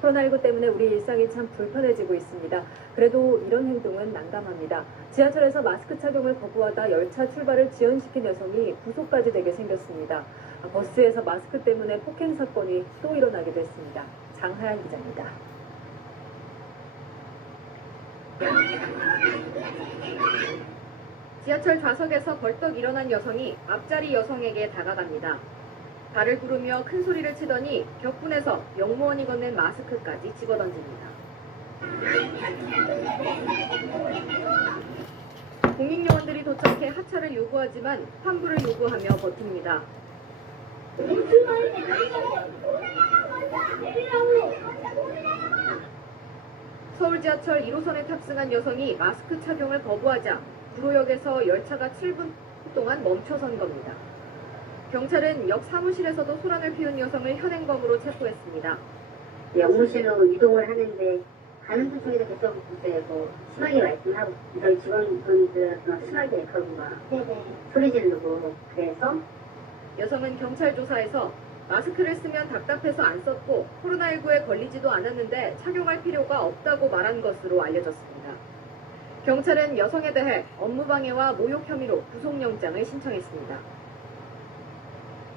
코로나19 때문에 우리 일상이 참 불편해지고 있습니다. 그래도 이런 행동은 난감합니다. 지하철에서 마스크 착용을 거부하다 열차 출발을 지연시킨 여성이 구속까지 되게 생겼습니다. 버스에서 마스크 때문에 폭행 사건이 또 일어나기도 했습니다. 장하연 기자입니다. 지하철 좌석에서 벌떡 일어난 여성이 앞자리 여성에게 다가갑니다. 발을 구르며 큰 소리를 치더니 격분해서 영무원이 건넨 마스크까지 집어던집니다. 공익요원들이 도착해 하차를 요구하지만 환불을 요구하며 버팁니다. 서울 지하철 1호선에 탑승한 여성이 마스크 착용을 거부하자 구로역에서 열차가 7분 동안 멈춰선 겁니다. 경찰은 역 사무실에서도 소란을 피운 여성을 현행범으로 체포했습니다. 영무실로 이동을 하는데 가는 도중에도 계속 글쎄 심하게 말씀하고 저희 직원분들한테 심하게 그러고 막 소리 지르고 그래서 여성은 경찰 조사에서 마스크를 쓰면 답답해서 안 썼고 코로나19에 걸리지도 않았는데 착용할 필요가 없다고 말한 것으로 알려졌습니다. 경찰은 여성에 대해 업무방해와 모욕 혐의로 구속영장을 신청했습니다.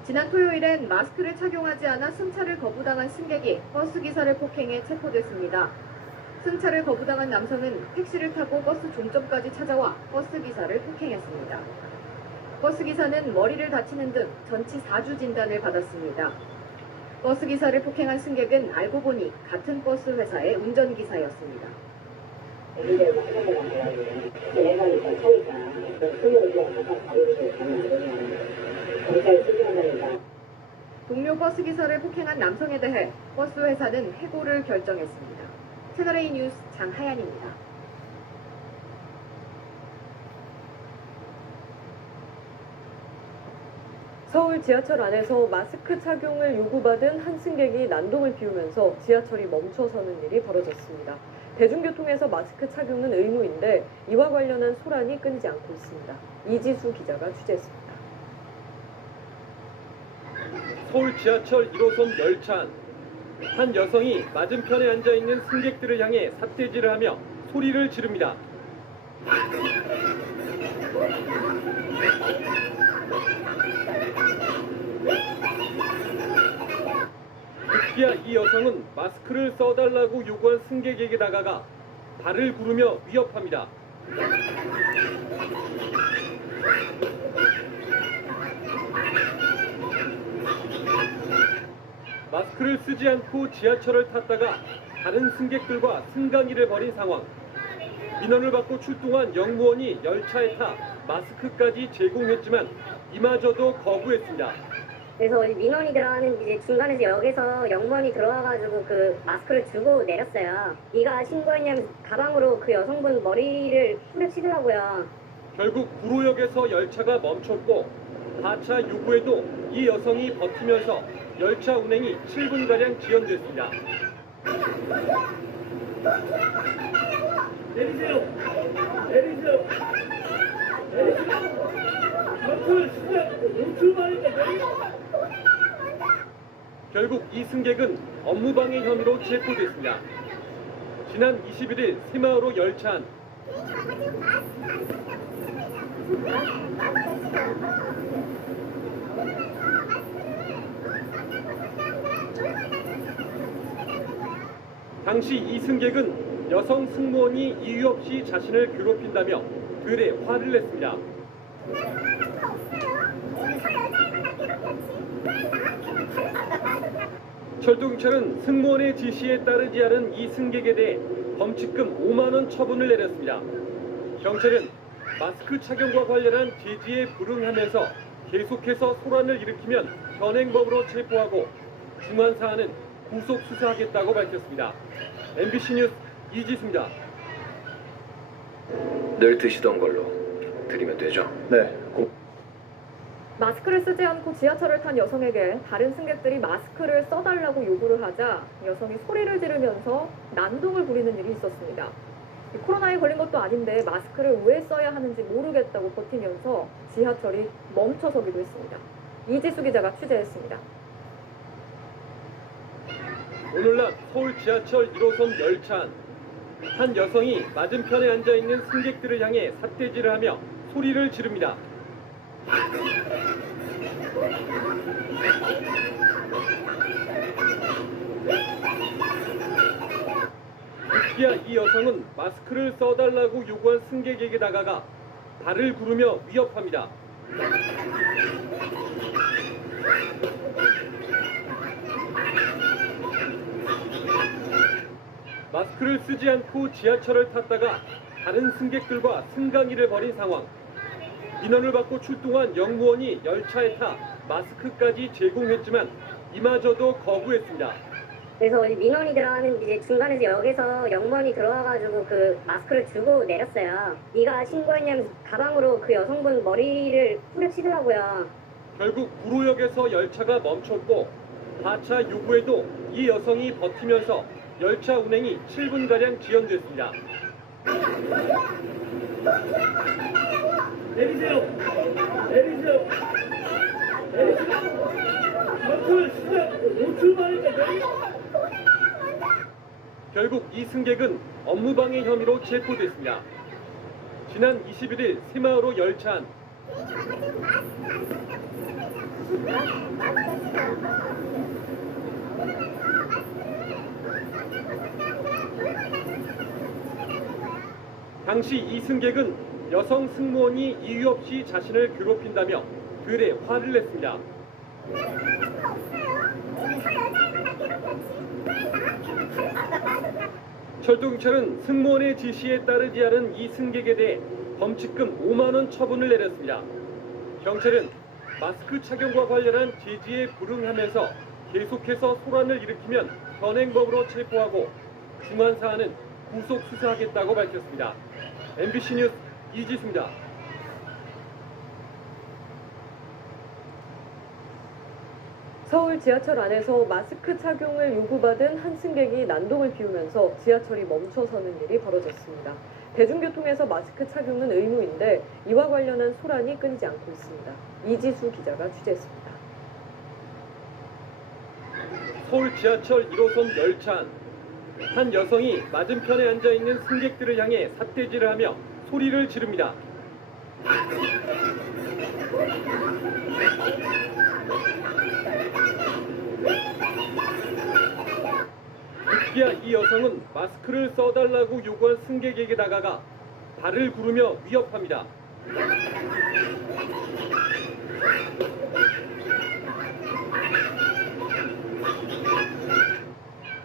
지난 토요일엔 마스크를 착용하지 않아 승차를 거부당한 승객이 버스기사를 폭행해 체포됐습니다. 승차를 거부당한 남성은 택시를 타고 버스 종점까지 찾아와 버스기사를 폭행했습니다. 버스기사는 머리를 다치는 등 전치 4주 진단을 받았습니다. 버스기사를 폭행한 승객은 알고 보니 같은 버스 회사의 운전기사였습니다. 동료 버스기사를 폭행한 남성에 대해 버스 회사는 해고를 결정했습니다. 채널A 뉴스 장하연입니다. 서울 지하철 안에서 마스크 착용을 요구받은 한 승객이 난동을 피우면서 지하철이 멈춰서는 일이 벌어졌습니다. 대중교통에서 마스크 착용은 의무인데 이와 관련한 소란이 끊이지 않고 있습니다. 이지수 기자가 취재했습니다. 서울 지하철 1호선 열차 안. 한 여성이 맞은편에 앉아있는 승객들을 향해 삿대질을 하며 소리를 지릅니다. 급기야 이 여성은 마스크를 써달라고 요구한 승객에게 다가가 발을 구르며 위협합니다. 마스크를 쓰지 않고 지하철을 탔다가 다른 승객들과 승강이를 벌인 상황. 민원을 받고 출동한 영무원이 열차에 타 마스크까지 제공했지만 이마저도 거부했습니다. 그래서 민원이 들어가는 이제 중간에서 역에서 영무원이 들어와가지고 그 마스크를 주고 내렸어요. 네가 신고했냐면 가방으로 그 여성분 머리를 후려치더라고요. 결국 구로역에서 열차가 멈췄고 하차 요구에도 이 여성이 버티면서 열차 운행이 7분가량 지연됐습니다. 내리세요. 내리세요. 마스크를 쓰면 출발이니까 내리세요. 결국 이 승객은 업무방해 혐의로 체포됐습니다. 지난 21일 새마을호 열차 안. 당시 이 승객은 여성 승무원이 이유 없이 자신을 괴롭힌다며 들에 화를 냈습니다. 철도경찰은 승무원의 지시에 따르지 않은 이 승객에 대해 범칙금 5만 원 처분을 내렸습니다. 경찰은 마스크 착용과 관련한 제지에 불응하면서 계속해서 소란을 일으키면 현행범으로 체포하고 중한 사안은 구속 수사하겠다고 밝혔습니다. MBC 뉴스 이지수입니다. 늘 드시던 걸로 드리면 되죠? 네. 마스크를 쓰지 않고 지하철을 탄 여성에게 다른 승객들이 마스크를 써달라고 요구를 하자 여성이 소리를 지르면서 난동을 부리는 일이 있었습니다. 코로나에 걸린 것도 아닌데 마스크를 왜 써야 하는지 모르겠다고 버티면서 지하철이 멈춰서기도 했습니다. 이지수 기자가 취재했습니다. 오늘 낮 서울 지하철 1호선 열차 안, 한 여성이 맞은편에 앉아있는 승객들을 향해 삿대질을 하며 소리를 지릅니다. 급기야 이 여성은 마스크를 써달라고 요구한 승객에게 다가가 발을 구르며 위협합니다. 마스크를 쓰지 않고 지하철을 탔다가 다른 승객들과 승강이를 벌인 상황. 민원을 받고 출동한 영무원이 열차에 타 마스크까지 제공했지만 이마저도 거부했습니다. 그래서 민원이 들어가는 이제 중간에서 역에서 영무원이 들어와가지고 그 마스크를 주고 내렸어요. 네가 신고했냐면 가방으로 그 여성분 머리를 후려치더라고요. 결국 구로역에서 열차가 멈췄고 4차 요구에도 이 여성이 버티면서 열차 운행이 7분가량 지연됐습니다. 내리세요. 내리세요. 내리세요. 마스크를 쓰지 않고 노출만이니까 내리세요. 결국 이 승객은 업무방해 혐의로 체포됐습니다. 지난 21일 새마을호 열차 안, 당시 이 승객은 여성 승무원이 이유 없이 자신을 괴롭힌다며 들에 화를 냈습니다. 철도경찰은 승무원의 지시에 따르지 않은 이 승객에 대해 범칙금 5만 원 처분을 내렸습니다. 경찰은 마스크 착용과 관련한 제지에 불응하면서 계속해서 소란을 일으키면 현행범으로 체포하고 중한 사안은 구속 수사하겠다고 밝혔습니다. MBC 뉴스 이지수입니다. 서울 지하철 안에서 마스크 착용을 요구받은 한 승객이 난동을 피우면서 지하철이 멈춰서는 일이 벌어졌습니다. 대중교통에서 마스크 착용은 의무인데 이와 관련한 소란이 끊이지 않고 있습니다. 이지수 기자가 취재했습니다. 서울 지하철 1호선 열차 안, 한 여성이 맞은편에 앉아있는 승객들을 향해 삿대질을 하며 소리를 지릅니다. 급기야 이 여성은 마스크를 써달라고 요구한 승객에게 다가가 발을 구르며 위협합니다.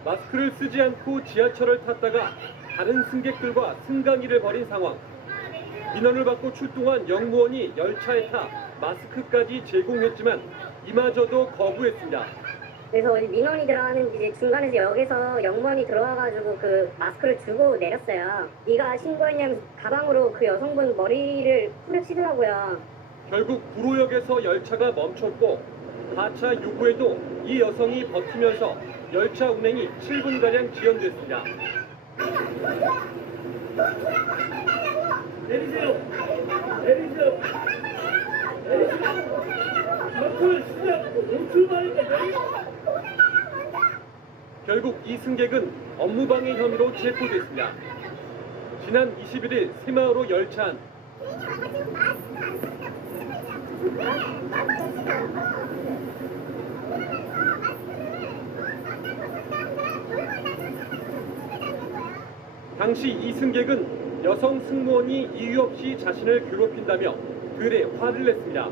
마스크를 쓰지 않고 지하철을 탔다가 다른 승객들과 승강이를 벌인 상황. 민원을 받고 출동한 영무원이 열차에 타 마스크까지 제공했지만 이마저도 거부했습니다. 그래서 민원이 들어가는 이제 중간에서 역에서 영무원이 들어와가지고 그 마스크를 주고 내렸어요. 네가 신고했냐면 가방으로 그 여성분 머리를 후려치더라고요. 결국 구로역에서 열차가 멈췄고 4차 요구에도 이 여성이 버티면서 열차 운행이 7분가량 지연됐습니다. 내리세요. 내리세요. 내리세요. 마스크를 쓰지 않고 노출만이니까 내리세요. 결국 이 승객은 업무방해 혐의로 체포됐습니다. 지난 21일 새마을호 열차 안, 당시 이 승객은 여성 승무원이 이유 없이 자신을 괴롭힌다며 들에 화를 냈습니다.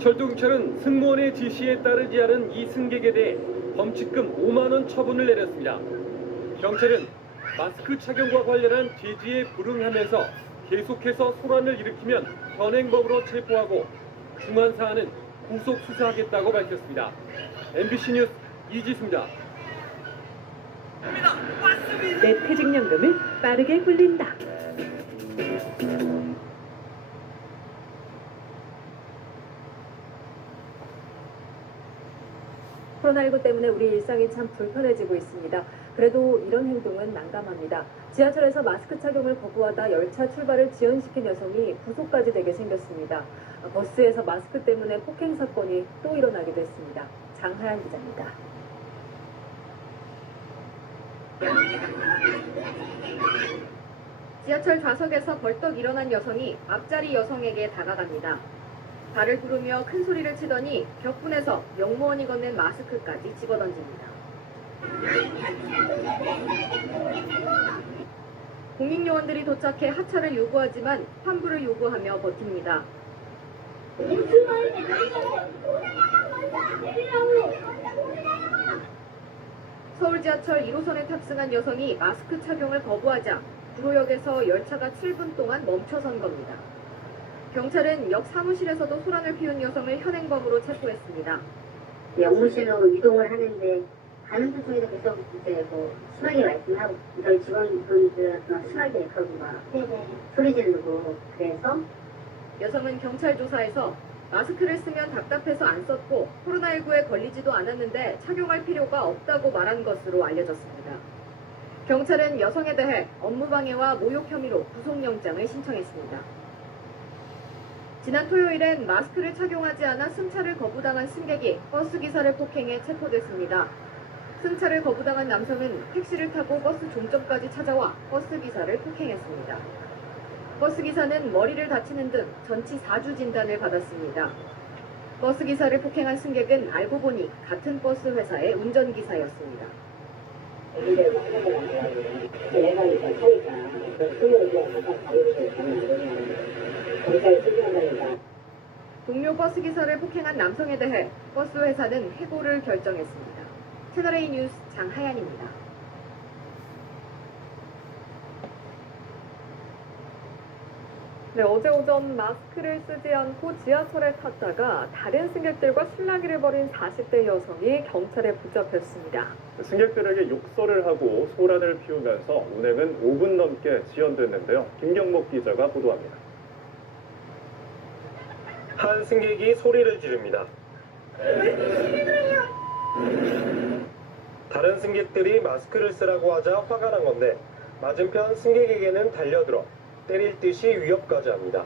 철도경찰은 승무원의 지시에 따르지 않은 이 승객에 대해 범칙금 5만 원 처분을 내렸습니다. 경찰은 마스크 착용과 관련한 제지에 불응하면서 계속해서 소란을 일으키면 현행범으로 체포하고 중한 사안은 구속 수사하겠다고 밝혔습니다. MBC 뉴스 이지수입니다. 내 퇴직연금을 빠르게 굴린다. 코로나19 때문에 우리 일상이 참 불편해지고 있습니다. 그래도 이런 행동은 난감합니다. 지하철에서 마스크 착용을 거부하다 열차 출발을 지연시킨 여성이 구속까지 되게 생겼습니다. 버스에서 마스크 때문에 폭행 사건이 또 일어나기도 했습니다. 장하연 기자입니다. 지하철 좌석에서 벌떡 일어난 여성이 앞자리 여성에게 다가갑니다. 발을 구르며 큰 소리를 치더니 격분해서 영무원이 건넨 마스크까지 집어던집니다. 국민요원들이 도착해 하차를 요구하지만 환불을 요구하며 버팁니다. 서울 지하철 1호선에 탑승한 여성이 마스크 착용을 거부하자 구로역에서 열차가 7분 동안 멈춰선 겁니다. 경찰은 역 사무실에서도 소란을 피운 여성을 현행범으로 체포했습니다. 영무실로 이동을 하는데 가는 도중에도 계속 이제 뭐 심하게 말씀하고 저희 직원분들한테 심하게 그러고 막 소리 지르고 그래서 여성은 경찰 조사에서 마스크를 쓰면 답답해서 안 썼고 코로나19에 걸리지도 않았는데 착용할 필요가 없다고 말한 것으로 알려졌습니다. 경찰은 여성에 대해 업무방해와 모욕 혐의로 구속영장을 신청했습니다. 지난 토요일엔 마스크를 착용하지 않아 승차를 거부당한 승객이 버스기사를 폭행해 체포됐습니다. 승차를 거부당한 남성은 택시를 타고 버스 종점까지 찾아와 버스기사를 폭행했습니다. 버스기사는 머리를 다치는 등 전치 4주 진단을 받았습니다. 버스기사를 폭행한 승객은 알고 보니 같은 버스 회사의 운전기사였습니다. 동료 버스기사를 폭행한 남성에 대해 버스 회사는 해고를 결정했습니다. 채널A 뉴스 장하연입니다. 네, 어제 오전 마스크를 쓰지 않고 지하철에 탔다가 다른 승객들과 실랑이를 벌인 40대 여성이 경찰에 붙잡혔습니다. 승객들에게 욕설을 하고 소란을 피우면서 운행은 5분 넘게 지연됐는데요. 김경목 기자가 보도합니다. 한 승객이 소리를 지릅니다. 다른 승객들이 마스크를 쓰라고 하자 화가 난 건데 맞은편 승객에게는 달려들어 때릴 듯이 위협까지 합니다.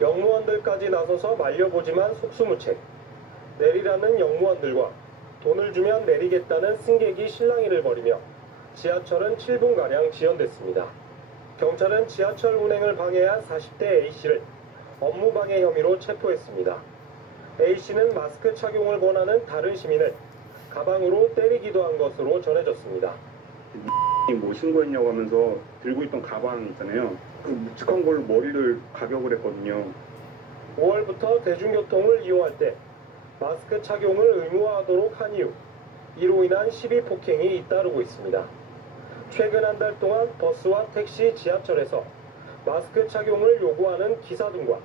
영무원들까지 나서서 말려보지만 속수무책. 내리라는 영무원들과 돈을 주면 내리겠다는 승객이 실랑이를 벌이며 지하철은 7분가량 지연됐습니다. 경찰은 지하철 운행을 방해한 40대 A씨를 업무방해 혐의로 체포했습니다. A씨는 마스크 착용을 권하는 다른 시민을 가방으로 때리기도 한 것으로 전해졌습니다. 뭐 신고했냐고 하면서 들고 있던 가방 있잖아요. 그 묵직한 걸로 머리를 가격을 했거든요. 5월부터 대중교통을 이용할 때 마스크 착용을 의무화하도록 한 이후 이로 인한 시비 폭행이 잇따르고 있습니다. 최근 한 달 동안 버스와 택시, 지하철에서 마스크 착용을 요구하는 기사 등과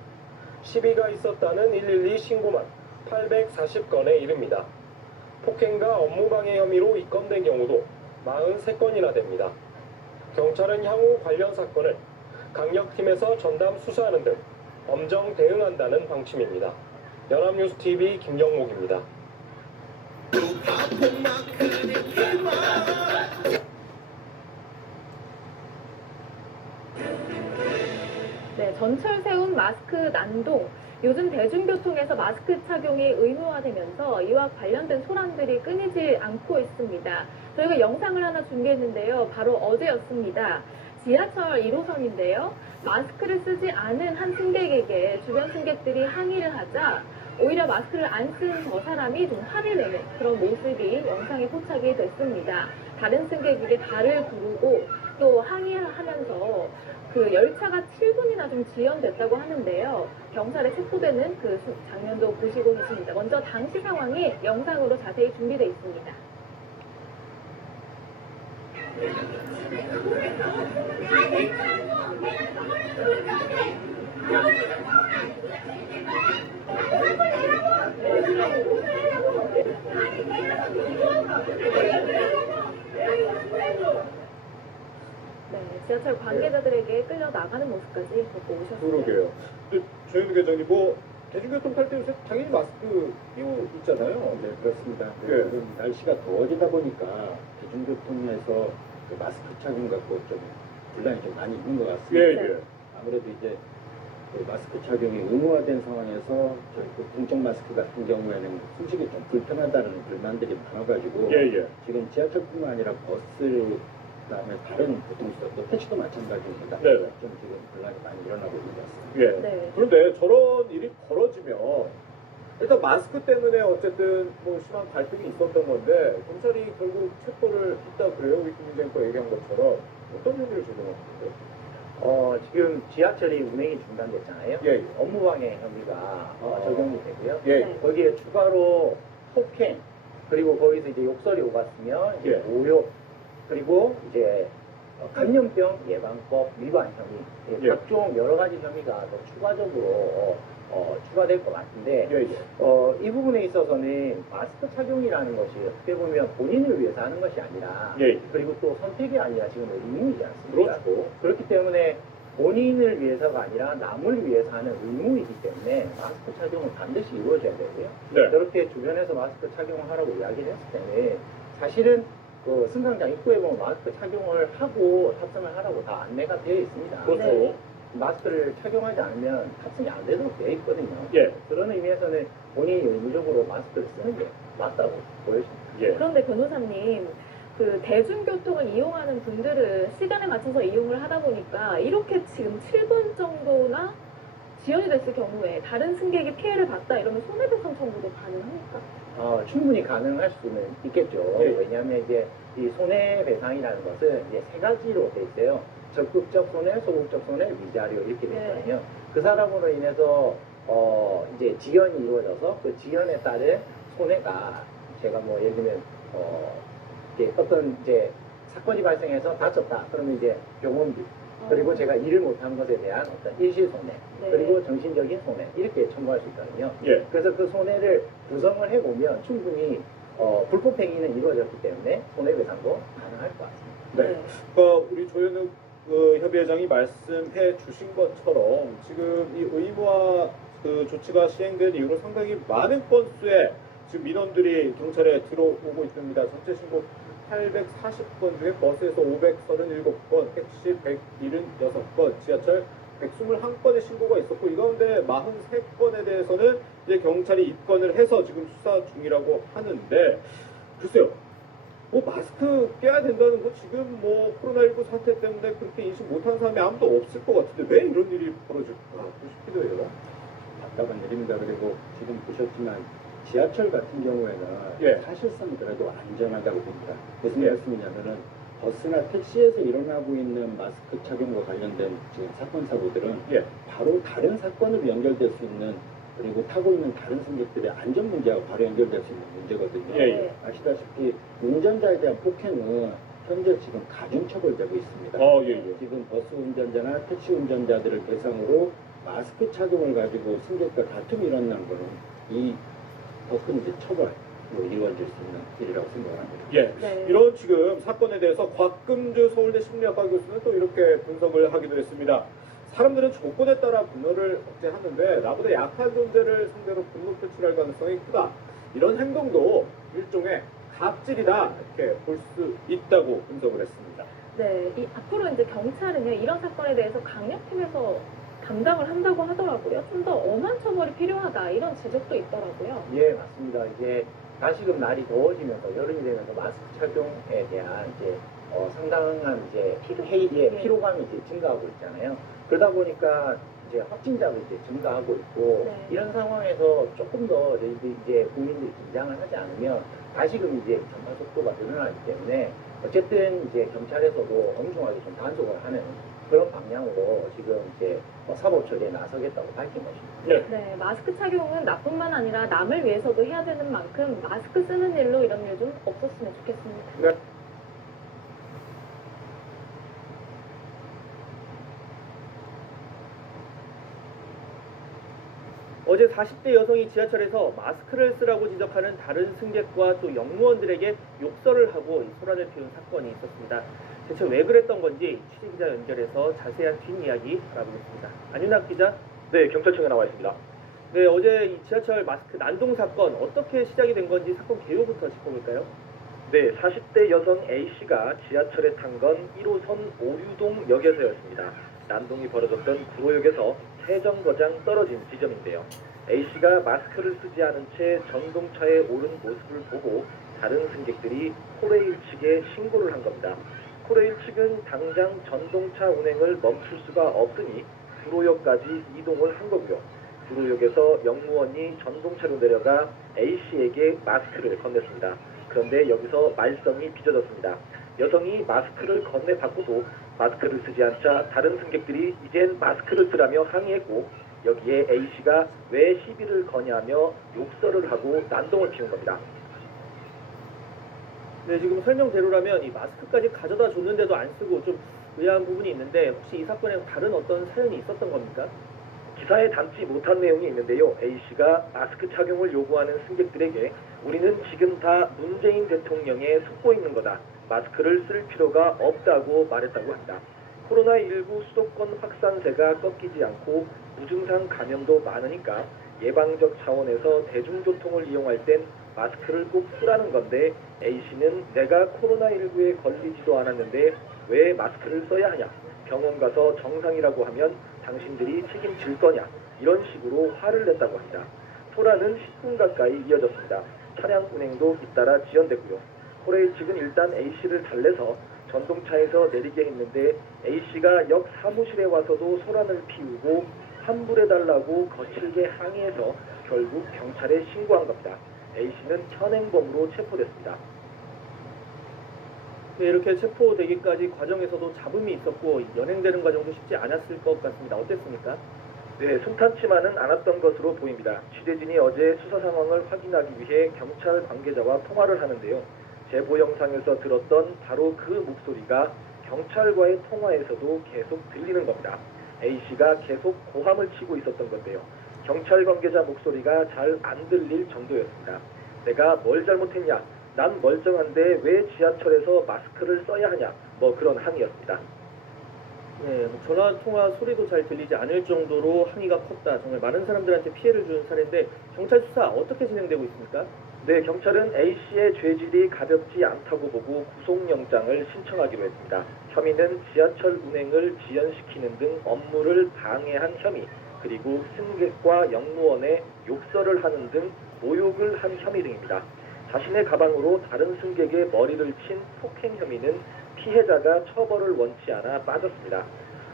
시비가 있었다는 112 신고만 840건에 이릅니다. 폭행과 업무방해 혐의로 입건된 경우도 43건이나 됩니다. 경찰은 향후 관련 사건을 강력팀에서 전담 수사하는 등 엄정 대응한다는 방침입니다. 연합뉴스TV 김경목입니다. 네, 전철 세운 마스크 난동. 요즘 대중교통에서 마스크 착용이 의무화되면서 이와 관련된 소란들이 끊이지 않고 있습니다. 저희가 영상을 하나 준비했는데요. 바로 어제였습니다. 지하철 1호선인데요. 마스크를 쓰지 않은 한 승객에게 주변 승객들이 항의를 하자 오히려 마스크를 안 쓴 저 사람이 좀 화를 내는 그런 모습이 영상에 포착이 됐습니다. 다른 승객에게 발을 구르고 또 항의를 하면서 그 열차가 7분이나 좀 지연됐다고 하는데요. 경찰에 체포되는 그 장면도 보시고 계십니다. 먼저 당시 상황이 영상으로 자세히 준비되어 있습니다. 네, 지하철 관계자들에게 끌려 나가는 모습까지 보고 오셨습니다. 그러게요. 근데 조현우 계장님 대중교통 탈 때 요새 당연히 마스크 끼고 있잖아요. 네, 그렇습니다. 예. 지금 날씨가 더워지다 보니까 대중교통에서 그 마스크 착용 갖고 좀 분란이 좀 많이 있는 것 같습니다. 예, 예. 아무래도 이제 그 마스크 착용이 의무화된 상황에서 저희 그 공적 마스크 같은 경우에는 숨쉬기 좀 불편하다는 불만들이 많아가지고 예, 예. 지금 지하철뿐만 아니라 버스 그다음에 다른 교통수단 또 택시도 마찬가지입니다. 네. 좀 지금 분란이 많이 일어나고 있는 것 같습니다. 예. 네. 그런데 저런 일이 벌어지면 일단 마스크 때문에 어쨌든 뭐 심한 갈등이 있었던 건데 경찰이 결국 체포를 했다 그래요. 위키민정과 얘기한 것처럼 어떤 혐의를 적용한 건가요? 지금 지하철이 운행이 중단됐잖아요. 예, 예. 업무방해 혐의가 적용이 되고요. 예. 네. 거기에 추가로 폭행, 그리고 거기서 이제 욕설이 오갔으면 이제 예. 모욕, 그리고 이제 감염병 예방법 위반 혐의, 예. 각종 여러 가지 혐의가 더 추가적으로 추가될 것 같은데, 예, 예. 이 부분에 있어서는 마스크 착용이라는 것이 어떻게 보면 본인을 위해서 하는 것이 아니라, 예. 그리고 또 선택이 아니라 지금 의무이지 않습니까? 그렇죠. 그렇기 때문에 본인을 위해서가 아니라 남을 위해서 하는 의무이기 때문에 마스크 착용은 반드시 이루어져야 되고요. 네. 저렇게 주변에서 마스크 착용을 하라고 이야기를 했을 때는 사실은 그 승강장 입구에 보면 마스크 착용을 하고 탑승을 하라고 다 안내가 되어 있습니다. 그렇죠. 네. 마스크를 착용하지 않으면 탑승이 안 되도록 되어 있거든요. 예. 그런 의미에서는 본인이 의무적으로 마스크를 쓰는 게 맞다고 보여집니다. 예. 그런데 변호사님, 그 대중교통을 이용하는 분들은 시간에 맞춰서 이용을 하다 보니까 이렇게 지금 7분 정도나 지연이 됐을 경우에 다른 승객이 피해를 봤다 이러면 손해배상 청구도 가능합니까? 충분히 가능할 수는 있겠죠. 예. 왜냐하면 이제 이 손해배상이라는 것은 이제 세 가지로 돼 있어요. 적극적 손해, 소극적 손해, 위자료 이렇게 돼 있거든요. 그 사람으로 인해서 이제 지연이 이루어져서 그 지연에 따른 손해가 제가 뭐 예를 들면 이제 어떤 이제 사건이 발생해서 다쳤다. 그러면 이제 병원비 그리고 제가 일을 못한 것에 대한 어떤 일시 손해 네. 그리고 정신적인 손해 이렇게 청구할 수 있거든요. 예. 그래서 그 손해를 구성을 해보면 충분히 불법행위는 이루어졌기 때문에 손해배상도 가능할 것 같습니다. 네. 그러니까 우리 조현욱 협의회장이 말씀해 주신 것처럼 지금 이 의무화 그 조치가 시행된 이후로 상당히 많은 건수의 지금 민원들이 경찰에 들어오고 있습니다. 전체 신고 840건 중에 버스에서 537건, 택시 176건, 지하철 121건의 신고가 있었고 이 가운데 43건에 대해서는 이제 경찰이 입건을 해서 지금 수사 중이라고 하는데 гл쎄요. 뭐 마스크 껴야 된다는 거 지금 뭐 코로나19 사태 때문에 그렇게 인식 못하는 사람이 아무도 없을 것 같은데 왜 이런 일이 벌어질까 싶기도 해요. 답답한 일입니다. 그리고 지금 보셨지만 지하철 같은 경우에는 예. 사실상 그래도 안전하다고 봅니다. 무슨 예. 말씀이냐면은 버스나 택시에서 일어나고 있는 마스크 착용과 관련된 지금 사건 사고들은 예. 바로 다른 사건으로 연결될 수 있는 그리고 타고 있는 다른 승객들의 안전 문제와 바로 연결될 수 있는 문제거든요. 예, 예. 아시다시피 운전자에 대한 폭행은 현재 지금 가중처벌되고 있습니다. 예, 예. 지금 버스 운전자나 택시 운전자들을 대상으로 마스크 착용을 가지고 승객과 다툼이 일어난 거는 이 더 큰 처벌로 이루어질 수 있는 일이라고 생각합니다. 예. 네. 이런 지금 사건에 대해서 곽금주 서울대 심리학과 교수는 또 이렇게 분석을 하기도 했습니다. 사람들은 조건에 따라 분노를 억제하는데 나보다 약한 존재를 상대로 분노 표출할 가능성이 크다. 이런 행동도 일종의 갑질이다 이렇게 볼 수 있다고 분석을 했습니다. 네, 앞으로 이제 경찰은요 이런 사건에 대해서 강력팀에서 담당을 한다고 하더라고요. 좀 더 엄한 처벌이 필요하다 이런 지적도 있더라고요. 예, 맞습니다. 이제 다시금 날이 더워지면서 여름이 되면서 마스크 착용에 대한 이제 상당한 이제 피로감이 이제 증가하고 있잖아요. 그러다 보니까 이제 확진자도 이제 증가하고 있고 네. 이런 상황에서 조금 더 저희들이 이제 국민들이 긴장을 하지 않으면 다시금 이제 전파 속도가 늘어나기 때문에 어쨌든 이제 경찰에서도 엄중하게 좀 단속을 하는 그런 방향으로 지금 이제 사법 처리에 나서겠다고 밝힌 것입니다. 네, 마스크 착용은 나뿐만 아니라 남을 위해서도 해야 되는 만큼 마스크 쓰는 일로 이런 일 좀 없었으면 좋겠습니다. 네. 어제 40대 여성이 지하철에서 마스크를 쓰라고 지적하는 다른 승객과 또 역무원들에게 욕설을 하고 소란을 피운 사건이 있었습니다. 대체 왜 그랬던 건지 취재기자 연결해서 자세한 뒷이야기 알아보겠습니다. 안윤학 기자. 네, 경찰청에 나와 있습니다. 네, 어제 이 지하철 마스크 난동 사건 어떻게 시작이 된 건지 사건 개요부터 짚어볼까요? 네, 40대 여성 A씨가 지하철에 탄 건 1호선 오류동역에서였습니다. 난동이 벌어졌던 구로역에서 세정거장 떨어진 지점인데요. A씨가 마스크를 쓰지 않은 채 전동차에 오른 모습을 보고 다른 승객들이 코레일 측에 신고를 한 겁니다. 코레일 측은 당장 전동차 운행을 멈출 수가 없으니 구로역까지 이동을 한 거고요. 구로역에서 역무원이 전동차로 내려가 A씨에게 마스크를 건넸습니다. 그런데 여기서 말썽이 빚어졌습니다. 여성이 마스크를 건네받고도 마스크를 쓰지 않자 다른 승객들이 이젠 마스크를 쓰라며 항의했고, 여기에 A씨가 왜 시비를 거냐며 욕설을 하고 난동을 피운 겁니다. 네, 지금 설명대로라면 이 마스크까지 가져다 줬는데도 안 쓰고 좀 의아한 부분이 있는데, 혹시 이 사건에 다른 어떤 사연이 있었던 겁니까? 기사에 담지 못한 내용이 있는데요. A씨가 마스크 착용을 요구하는 승객들에게 우리는 지금 다 문재인 대통령에 속고 있는 거다. 마스크를 쓸 필요가 없다고 말했다고 합니다. 코로나19 수도권 확산세가 꺾이지 않고 무증상 감염도 많으니까 예방적 차원에서 대중교통을 이용할 땐 마스크를 꼭 쓰라는 건데, A씨는 내가 코로나19에 걸리지도 않았는데 왜 마스크를 써야 하냐? 병원 가서 정상이라고 하면 당신들이 책임질 거냐? 이런 식으로 화를 냈다고 합니다. 소란은 10분 가까이 이어졌습니다. 차량 운행도 잇따라 지연됐고요. 코레일 측은 일단 A씨를 달래서 전동차에서 내리게 했는데, A씨가 역 사무실에 와서도 소란을 피우고 환불해달라고 거칠게 항의해서 결국 경찰에 신고한 겁니다. A씨는 현행범으로 체포됐습니다. 네, 이렇게 체포되기까지 과정에서도 잡음이 있었고 연행되는 과정도 쉽지 않았을 것 같습니다. 어땠습니까? 네, 순탄치만은 않았던 것으로 보입니다. 취재진이 어제 수사 상황을 확인하기 위해 경찰 관계자와 통화를 하는데요. 제보 영상에서 들었던 바로 그 목소리가 경찰과의 통화에서도 계속 들리는 겁니다. A씨가 계속 고함을 치고 있었던 건데요. 경찰 관계자 목소리가 잘 안 들릴 정도였습니다. 내가 뭘 잘못했냐? 난 멀쩡한데 왜 지하철에서 마스크를 써야 하냐? 뭐 그런 항의였습니다. 네, 전화 통화 소리도 잘 들리지 않을 정도로 항의가 컸다. 정말 많은 사람들한테 피해를 준 사례인데, 경찰 수사 어떻게 진행되고 있습니까? 네, 경찰은 A씨의 죄질이 가볍지 않다고 보고 구속영장을 신청하기로 했습니다. 혐의는 지하철 운행을 지연시키는 등 업무를 방해한 혐의, 그리고 승객과 역무원에 욕설을 하는 등 모욕을 한 혐의 등입니다. 자신의 가방으로 다른 승객의 머리를 친 폭행 혐의는 피해자가 처벌을 원치 않아 빠졌습니다.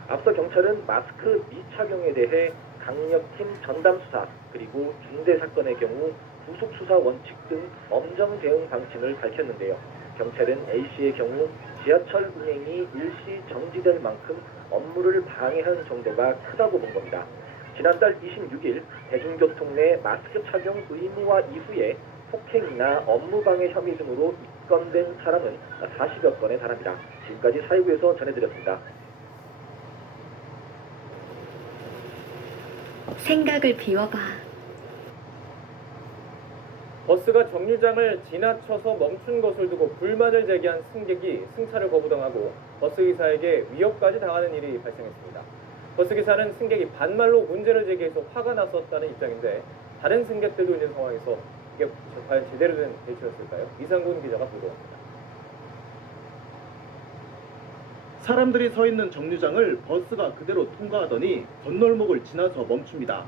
앞서 경찰은 마스크 미착용에 대해 강력팀 전담수사, 그리고 중대 사건의 경우 구속수사 원칙 등 엄정 대응 방침을 밝혔는데요. 경찰은 A씨의 경우 지하철 운행이 일시 정지될 만큼 업무를 방해한 정도가 크다고 본 겁니다. 지난달 26일 대중교통 내 마스크 착용 의무화 이후에 폭행이나 업무방해 혐의 등으로 입건된 사람은 40여 건에 달합니다. 지금까지 사회부에서 전해드렸습니다. 생각을 비워봐. 버스가 정류장을 지나쳐서 멈춘 것을 두고 불만을 제기한 승객이 승차를 거부당하고 버스기사에게 위협까지 당하는 일이 발생했습니다. 버스기사는 승객이 반말로 문제를 제기해서 화가 났었다는 입장인데, 다른 승객들도 있는 상황에서 이게 과연 제대로 된 대처였을까요? 이상군 기자가 보도합니다. 사람들이 서 있는 정류장을 버스가 그대로 통과하더니 건널목을 지나서 멈춥니다.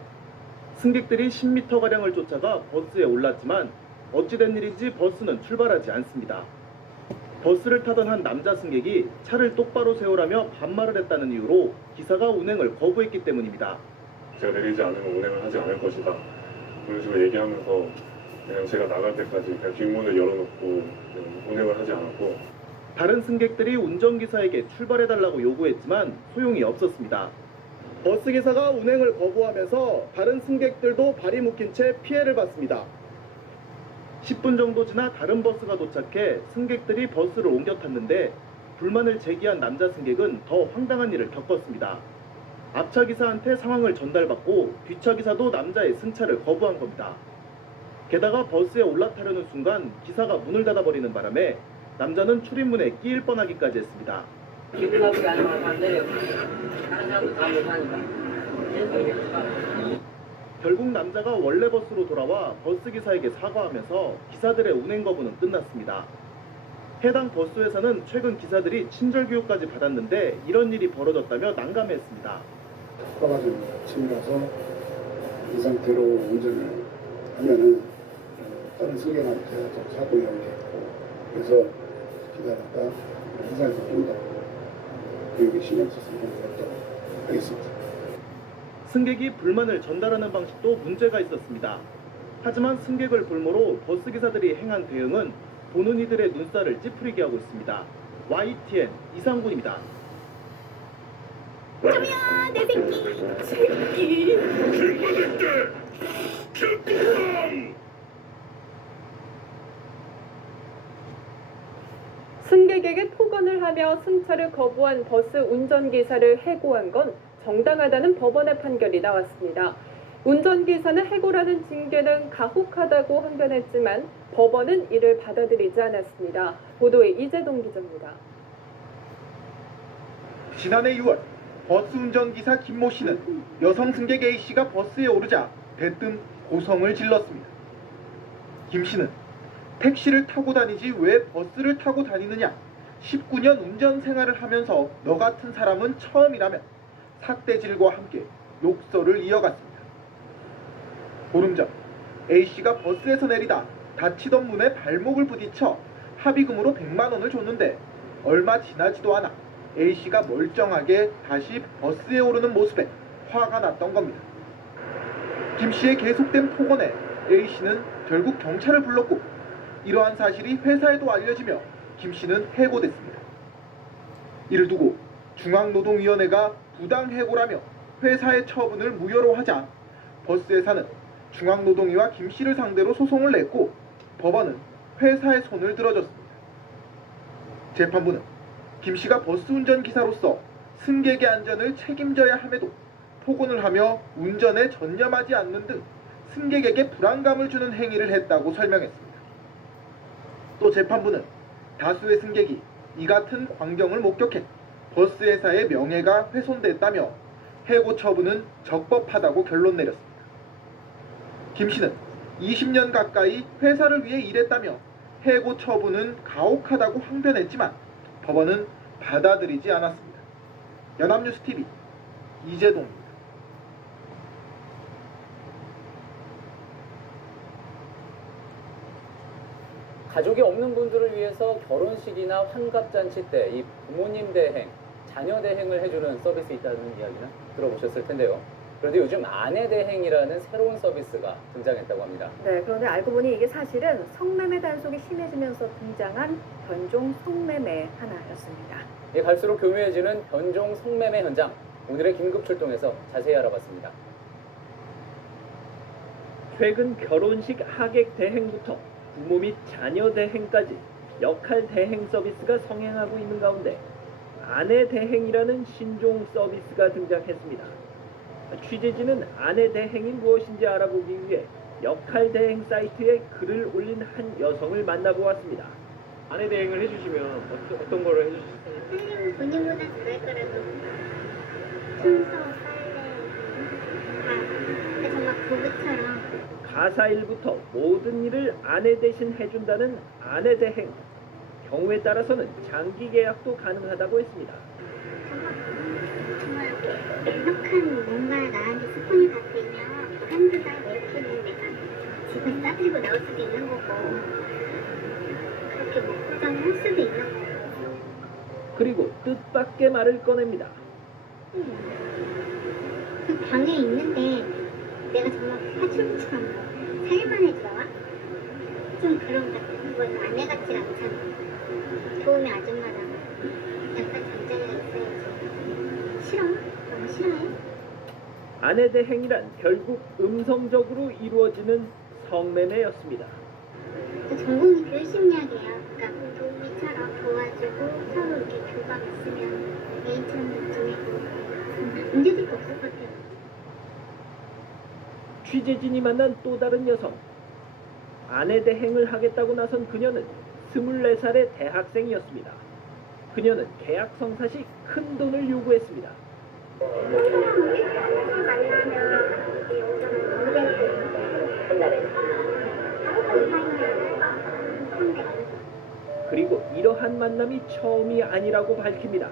승객들이 10m가량을 쫓아가 버스에 올랐지만 어찌된 일인지 버스는 출발하지 않습니다. 버스를 타던 한 남자 승객이 차를 똑바로 세우라며 반말을 했다는 이유로 기사가 운행을 거부했기 때문입니다. 제가 내리지 않으면 운행을 하지 않을 것이다. 그런 식으로 얘기하면서 그냥 제가 나갈 때까지 그냥 뒷문을 열어놓고 운행을 하지 않았고, 다른 승객들이 운전기사에게 출발해달라고 요구했지만 소용이 없었습니다. 버스기사가 운행을 거부하면서 다른 승객들도 발이 묶인 채 피해를 봤습니다. 10분 정도 지나 다른 버스가 도착해 승객들이 버스를 옮겨 탔는데, 불만을 제기한 남자 승객은 더 황당한 일을 겪었습니다. 앞차 기사한테 상황을 전달받고 뒷차 기사도 남자의 승차를 거부한 겁니다. 게다가 버스에 올라타려는 순간 기사가 문을 닫아버리는 바람에 남자는 출입문에 끼일 뻔하기까지 했습니다. 기분 나쁘게 하지 말고 안 내려. 다른 사람도 다 못하니까. 결국 남자가 원래 버스로 돌아와 버스 기사에게 사과하면서 기사들의 운행 거부는 끝났습니다. 해당 버스 회사는 최근 기사들이 친절 교육까지 받았는데 이런 일이 벌어졌다며 난감해했습니다. 허가 좀 치밀어서 이 상태로 운전을 하면은 다른 승객한테 좀 사고 연계했고 그래서 기다렸다 회사에서 좀 더 교육에 신경 써서 좀 하겠습니다. 승객이 불만을 전달하는 방식도 문제가 있었습니다. 하지만 승객을 볼모로 버스 기사들이 행한 대응은 보는 이들의 눈살을 찌푸리게 하고 있습니다. YTN 이상군입니다. 점이야 내 새끼 승객에게 폭언을 하며 승차를 거부한 버스 운전기사를 해고한 건 정당하다는 법원의 판결이 나왔습니다. 운전기사는 해고라는 징계는 가혹하다고 항변했지만 법원은 이를 받아들이지 않았습니다. 보도에 이재동 기자입니다. 지난해 6월 버스 운전기사 김모 씨는 여성 승객 A 씨가 버스에 오르자 대뜸 고성을 질렀습니다. 김 씨는 택시를 타고 다니지 왜 버스를 타고 다니느냐? 19년 운전 생활을 하면서 너 같은 사람은 처음이라면 삿대질과 함께 욕설을 이어갔습니다. 보름 전 A 씨가 버스에서 내리다 다치던 문에 발목을 부딪혀 합의금으로 100만 원을 줬는데 얼마 지나지도 않아 A 씨가 멀쩡하게 다시 버스에 오르는 모습에 화가 났던 겁니다. 김 씨의 계속된 폭언에 A 씨는 결국 경찰을 불렀고 이러한 사실이 회사에도 알려지며 김 씨는 해고됐습니다. 이를 두고 중앙노동위원회가 부당해고라며 회사의 처분을 무효로 하자 버스회사는 중앙노동위와 김 씨를 상대로 소송을 냈고 법원은 회사의 손을 들어줬습니다. 재판부는 김 씨가 버스 운전기사로서 승객의 안전을 책임져야 함에도 폭언을 하며 운전에 전념하지 않는 등 승객에게 불안감을 주는 행위를 했다고 설명했습니다. 또 재판부는 다수의 승객이 이 같은 광경을 목격해 버스 회사의 명예가 훼손됐다며 해고 처분은 적법하다고 결론 내렸습니다. 김 씨는 20년 가까이 회사를 위해 일했다며 해고 처분은 가혹하다고 항변했지만 법원은 받아들이지 않았습니다. 연합뉴스TV 이재동입니다. 가족이 없는 분들을 위해서 결혼식이나 환갑잔치 때 이 부모님 대행, 자녀 대행을 해주는 서비스 있다는 이야기는 들어보셨을 텐데요. 그런데 요즘 아내 대행이라는 새로운 서비스가 등장했다고 합니다. 네, 그런데 알고 보니 이게 사실은 성매매 단속이 심해지면서 등장한 변종 성매매 하나였습니다. 갈수록 교묘해지는 변종 성매매 현장, 오늘의 긴급 출동에서 자세히 알아봤습니다. 최근 결혼식 하객 대행부터 부모 및 자녀 대행까지 역할 대행 서비스가 성행하고 있는 가운데 아내 대행이라는 신종 서비스가 등장했습니다. 취재진은 아내 대행이 무엇인지 알아보기 위해 역할 대행 사이트에 글을 올린 한 여성을 만나보았습니다. 아내 대행을 해주시면 어떤 거를 해주실까요? 본인보다 잘할 거라고 순서, 빨래 정말 부부처럼 가사 일부터 모든 일을 아내 대신 해준다는 아내 대행. 경우에 따라서는 장기 계약도 가능하다고 했습니다. 정말 완벽한 뭔가 나한테 스폰이 닿으면 한두 달 이렇게 내가 집을 싸들고 나올 수도 있는 거고 그렇게 목포장을 할 수도 있는 거고 그리고 뜻밖의 말을 꺼냅니다. 그 방에 있는데 내가 정말 파출처럼 살만 해줘와? 좀 그런 것 같아. 그건 아내 같지 않잖아. 도우미 아줌마랑 약간 잠자리가 있어야지. 싫어? 너무 싫어해? 아내 대행이란 결국 음성적으로 이루어지는 성매매였습니다. 전공이 교육 심리학이에요. 그러니까 도우미처럼 도와주고 서로 이렇게 교감 있으면 애인처럼 지내고 문제될 거 없을 것 같아요. 취재진이 만난 또 다른 여성. 아내 대행을 하겠다고 나선 그녀는 24살의 대학생이었습니다. 그녀는 계약 성사 시 큰 돈을 요구했습니다. 만나면 그리고 이러한 만남이 처음이 아니라고 밝힙니다.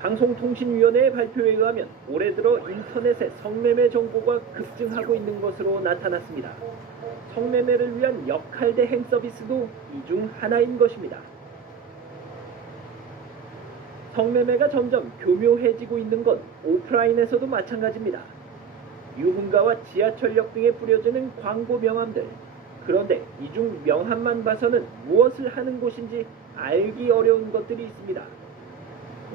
방송통신위원회의 발표에 의하면 올해 들어 인터넷에 성매매 정보가 급증하고 있는 것으로 나타났습니다. 성매매를 위한 역할 대행 서비스도 이 중 하나인 것입니다. 성매매가 점점 교묘해지고 있는 건 오프라인에서도 마찬가지입니다. 유흥가와 지하철역 등에 뿌려지는 광고 명함들. 그런데 이 중 명함만 봐서는 무엇을 하는 곳인지 알기 어려운 것들이 있습니다.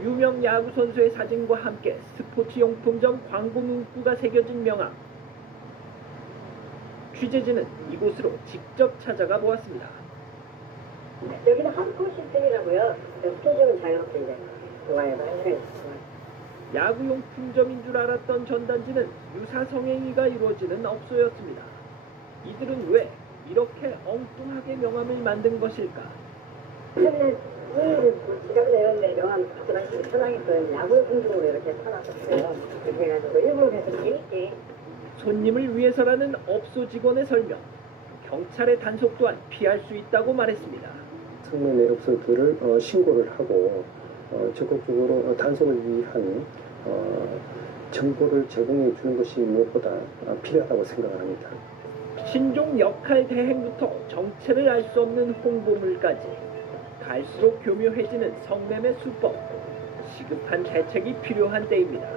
유명 야구 선수의 사진과 함께 스포츠용품점 광고 문구가 새겨진 명함. 취재진은 이곳으로 직접 찾아가 보았습니다. 여기는 한코 시스템이라고요. 스케줄은 자유롭게 이제 좋아해봐요. 야구용품점인 줄 알았던 전단지는 유사 성행위가 이루어지는 업소였습니다. 이들은 왜 이렇게 엉뚱하게 명함을 만든 것일까? 처음에는 지갑이나 이런 데 명함 갖고 다니기 편하겠어요. 야구용품점으로 이렇게 팔았었어요. 그렇게 해가지고 일부러 계속 재밌게. 손님을 위해서라는 업소 직원의 설명. 경찰의 단속 또한 피할 수 있다고 말했습니다. 성매매 업소들을 신고를 하고 적극적으로 단속을 위한 정보를 제공해 주는 것이 무엇보다 필요하다고 생각을 합니다. 신종 역할 대행부터 정체를 알 수 없는 홍보물까지 갈수록 교묘해지는 성매매 수법. 시급한 대책이 필요한 때입니다.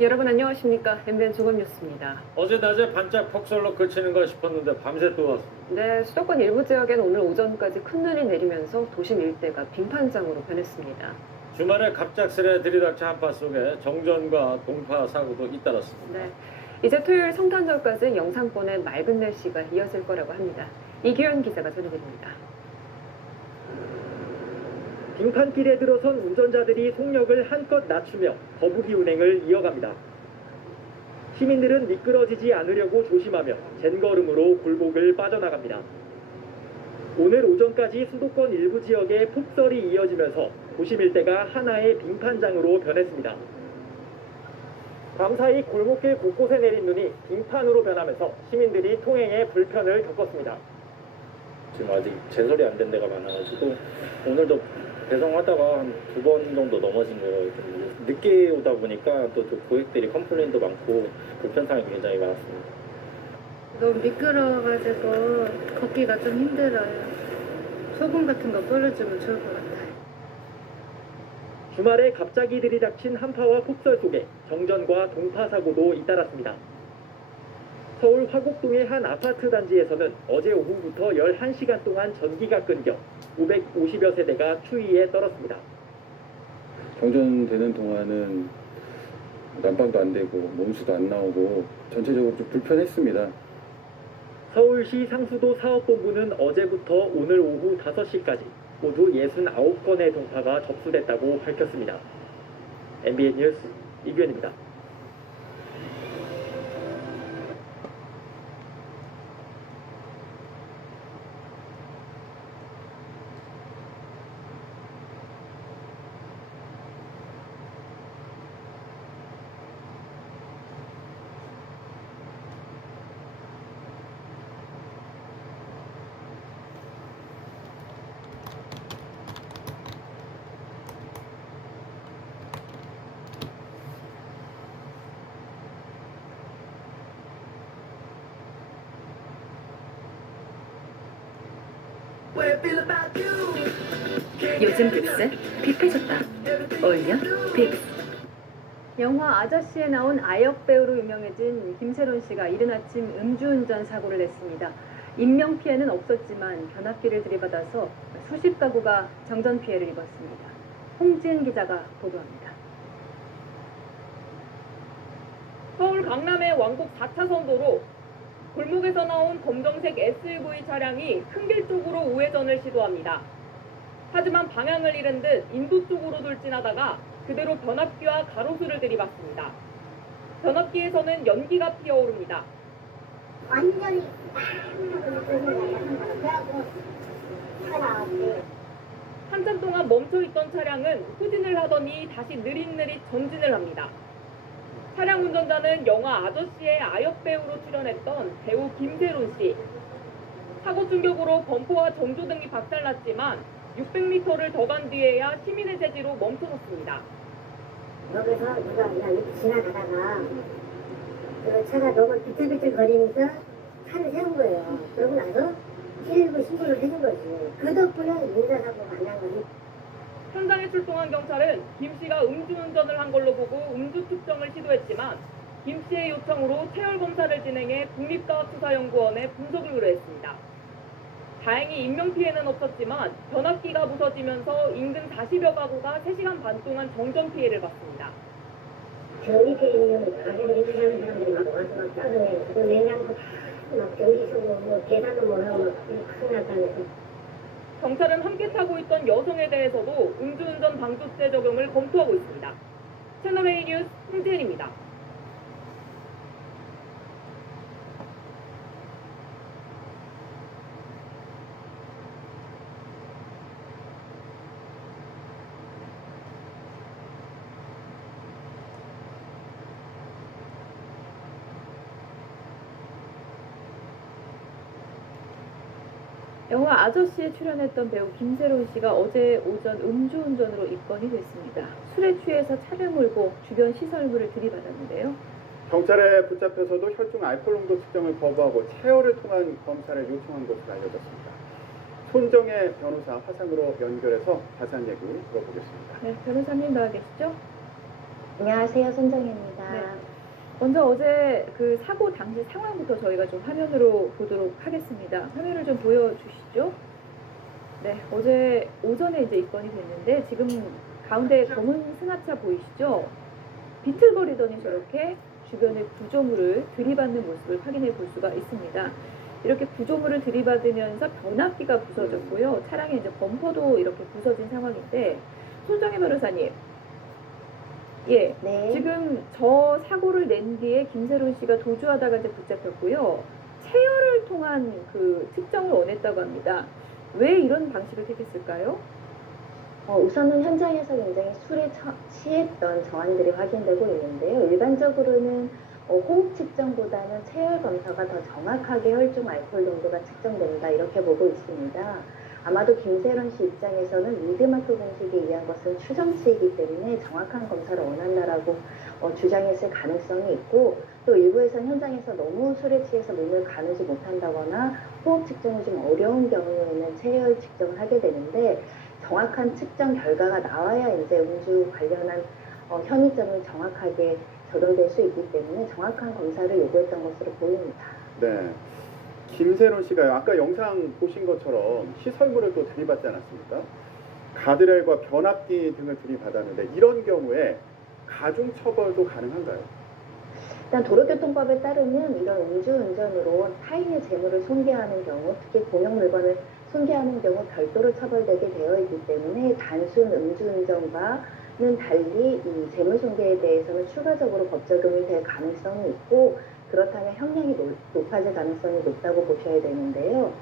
여러분 안녕하십니까? MBN 조금뉴스입니다. 어제 낮에 반짝 폭설로 그치는가 싶었는데 밤새 또 왔습니다. 네, 수도권 일부 지역엔 오늘 오전까지 큰 눈이 내리면서 도심 일대가 빙판장으로 변했습니다. 주말에 갑작스레 들이닥친 한파 속에 정전과 동파 사고도 잇따랐습니다. 네, 이제 토요일 성탄절까지 영상권의 맑은 날씨가 이어질 거라고 합니다. 이규현 기자가 전해드립니다. 빙판길에 들어선 운전자들이 속력을 한껏 낮추며 거북이 운행을 이어갑니다. 시민들은 미끄러지지 않으려고 조심하며 젠걸음으로 굴곡을 빠져나갑니다. 오늘 오전까지 수도권 일부 지역에 폭설이 이어지면서 도심 일대가 하나의 빙판장으로 변했습니다. 밤사이 골목길 곳곳에 내린 눈이 빙판으로 변하면서 시민들이 통행에 불편을 겪었습니다. 지금 아직 제설이 안 된 데가 많아가지고 오늘도 배송하다가 한 2번 정도 넘어진 거예요. 좀 늦게 오다 보니까 또 고객들이 컴플레인도 많고 불편사항이 굉장히 많았습니다. 너무 미끄러워가지고 걷기가 좀 힘들어요. 소금 같은 거 뿌려주면 좋을 것 같아요. 주말에 갑자기 들이닥친 한파와 폭설 속에 정전과 동파 사고도 잇따랐습니다. 서울 화곡동의 한 아파트 단지에서는 어제 오후부터 11시간 동안 전기가 끊겨 550여 세대가 추위에 떨었습니다. 정전되는 동안은 난방도 안 되고 몸수도 안 나오고 전체적으로 좀 불편했습니다. 서울시 상수도 사업본부는 어제부터 오늘 오후 5시까지 모두 69건의 동파가 접수됐다고 밝혔습니다. MBN 뉴스 이규현입니다. 요즘 빅스 빅해졌다. 올려 빅스. 영화 아저씨에 나온 아역 배우로 유명해진 김세론 씨가 이른 아침 음주운전 사고를 냈습니다. 인명 피해는 없었지만 변압기를 들이받아서 수십 가구가 정전 피해를 입었습니다. 홍지은 기자가 보도합니다. 서울 강남의 왕복 4차선 도로, 골목에서 나온 검정색 SUV 차량이 큰 길 쪽으로 우회전을 시도합니다. 하지만 방향을 잃은 듯 인도 쪽으로 돌진하다가 그대로 변압기와 가로수를 들이받습니다. 변압기에서는 연기가 피어오릅니다. 완전히 그래갖고 차가 나왔대. 한참 동안 멈춰있던 차량은 후진을 하더니 다시 느릿느릿 전진을 합니다. 차량 운전자는 영화 아저씨의 아역 배우로 출연했던 배우 김세론 씨. 사고 충격으로 범퍼와 전조등이 박살났지만 600m를 더 간 뒤에야 시민의 제지로 멈춰섰습니다. 여기서 누가 그냥 이렇게 지나가다가 그 차가 너무 비틀비틀 거리니까 차를 세운 거예요. 그러고 나서 119 신고를 해준 거지. 그 덕분에 민사사고가 안 난 거지. 현장에 출동한 경찰은 김 씨가 음주운전을 한 걸로 보고 음주 특정을 시도했지만 김 씨의 요청으로 체열 검사를 진행해 국립과학수사연구원에 분석을 의뢰했습니다. 다행히 인명 피해는 없었지만 변압기가 부서지면서 인근 40여 가구가 3시간 반 동안 정전 피해를 봤습니다. 저 밑에 있는 가게를 일하는 사람들이 막 와서 막 짜증내고 그 냉장고 막 전기 쓰고 뭐 계산도 못하고 막 큰일 났다면서. 경찰은 함께 타고 있던 여성에 대해서도 음주운전 방조죄 적용을 검토하고 있습니다. 채널A 뉴스 홍지은입니다. 영화 아저씨에 출연했던 배우 김세론 씨가 어제 오전 음주운전으로 입건이 됐습니다. 술에 취해서 차를 몰고 주변 시설물을 들이받았는데요. 경찰에 붙잡혀서도 혈중 알코올 농도 측정을 거부하고 체열을 통한 검사를 요청한 것으로 알려졌습니다. 손정혜 변호사 화상으로 연결해서 자세한 얘기 들어보겠습니다. 네, 변호사님 나와 계시죠? 안녕하세요, 손정혜입니다. 네. 먼저 어제 그 사고 당시 상황부터 저희가 좀 화면으로 보도록 하겠습니다. 화면을 좀 보여주시죠. 네, 어제 오전에 이제 입건이 됐는데 지금 가운데 검은 승합차 보이시죠? 비틀거리더니 저렇게 주변의 구조물을 들이받는 모습을 확인해 볼 수가 있습니다. 이렇게 구조물을 들이받으면서 변압기가 부서졌고요. 차량의 이제 범퍼도 이렇게 부서진 상황인데, 손정혜 변호사님, 예, 네. 지금 저 사고를 낸 뒤에 김세론 씨가 도주하다가 이제 붙잡혔고요. 체열을 통한 그 측정을 원했다고 합니다. 왜 이런 방식을 택했을까요? 우선은 현장에서 굉장히 술에 취했던 정황들이 확인되고 있는데요. 일반적으로는 호흡 측정보다는 체열 검사가 더 정확하게 혈중 알코올 농도가 측정된다 이렇게 보고 있습니다. 아마도 김세론 씨 입장에서는 미드마크 공식에 의한 것은 추정치이기 때문에 정확한 검사를 원한다라고 주장했을 가능성이 있고, 또 일부에서는 현장에서 너무 술에 취해서 눈을 가누지 못한다거나 호흡 측정이 좀 어려운 경우에는 체열 측정을 하게 되는데, 정확한 측정 결과가 나와야 이제 음주 관련한 혐의점이 정확하게 적용될 수 있기 때문에 정확한 검사를 요구했던 것으로 보입니다. 네. 김세론 씨가 아까 영상 보신 것처럼 시설물을 또 들이받지 않았습니까? 가드레일과 변압기 등을 들이받았는데 이런 경우에 가중처벌도 가능한가요? 일단 도로교통법에 따르면 이런 음주운전으로 타인의 재물을 손괴하는 경우, 특히 공용 물건을 손괴하는 경우 별도로 처벌되게 되어 있기 때문에 단순 음주운전과는 달리 이 재물손괴에 대해서는 추가적으로 법 적용이 될 가능성이 있고, 그렇다면 형량이 높아질 가능성이 높다고 보셔야 되는데요.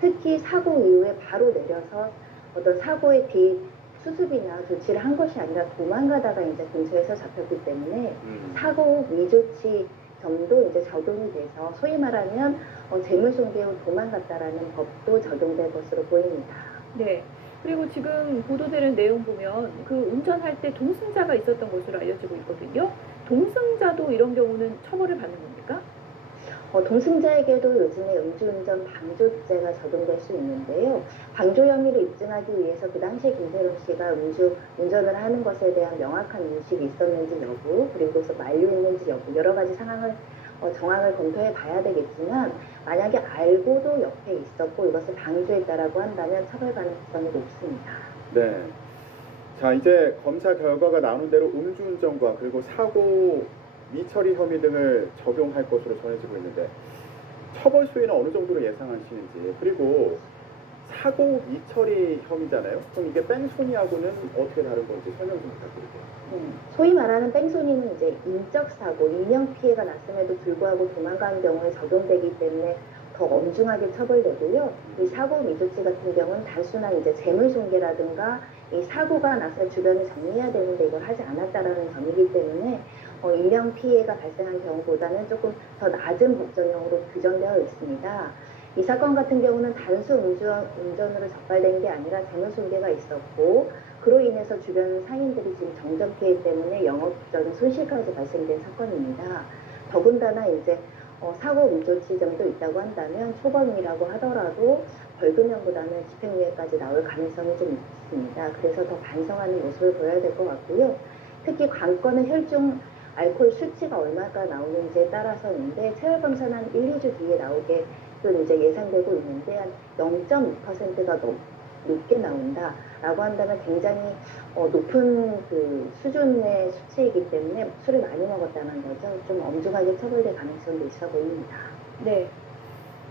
특히 사고 이후에 바로 내려서 어떤 사고의 뒤 수습이나 조치를 한 것이 아니라 도망가다가 이제 근처에서 잡혔기 때문에 사고 미조치 점도 이제 적용이 돼서 소위 말하면 재물손괴 후 도망갔다라는 법도 적용될 것으로 보입니다. 네. 그리고 지금 보도되는 내용 보면 그 운전할 때 동승자가 있었던 것으로 알려지고 있거든요. 동승자도 이런 경우는 처벌을 받는 겁니까? 동승자에게도 요즘에 음주운전 방조죄가 적용될 수 있는데요. 방조 혐의를 입증하기 위해서 그 당시에 김세론 씨가 운전을 하는 것에 대한 명확한 인식이 있었는지 여부, 그리고서 만류 있는지 여부, 여러 가지 상황을 정황을 검토해 봐야 되겠지만 만약에 알고도 옆에 있었고 이것을 방조했다라고 한다면 처벌 가능성이 높습니다. 네. 자, 이제 검사 결과가 나오는 대로 음주운전과 그리고 사고 미처리 혐의 등을 적용할 것으로 전해지고 있는데 처벌 수위는 어느 정도로 예상하시는지, 그리고 사고 미처리 혐의잖아요. 그럼 이게 뺑소니하고는 어떻게 다른 건지 설명 좀 부탁드릴게요. 소위 말하는 뺑소니는 이제 인적 사고, 인명 피해가 났음에도 불구하고 도망간 경우에 적용되기 때문에 더 엄중하게 처벌되고요. 이 사고 미조치 같은 경우는 단순한 이제 재물 손괴라든가 이 사고가 나서 주변을 정리해야 되는데 이걸 하지 않았다라는 점이기 때문에 인명 피해가 발생한 경우보다는 조금 더 낮은 법정형으로 규정되어 있습니다. 이 사건 같은 경우는 단순 운전으로 적발된 게 아니라 재물 손괴가 있었고 그로 인해서 주변 상인들이 지금 정전 피해 때문에 영업적인 손실까지 발생된 사건입니다. 더군다나 이제 사고 미조치 정도 있다고 한다면 초범이라고 하더라도 벌금형보다는 집행유예까지 나올 가능성이 좀 있습니다. 그래서 더 반성하는 모습을 보여야 될 것 같고요. 특히 관건은 혈중 알코올 수치가 얼마가 나오는지에 따라서인데 체열 검사는 한 1, 2주 뒤에 나오게 이제 예상되고 있는데 한 0.2%가 높게 나온다라고 한다면 굉장히 높은 그 수준의 수치이기 때문에 술을 많이 먹었다는 거죠. 좀 엄중하게 처벌될 가능성도 있어 보입니다. 네.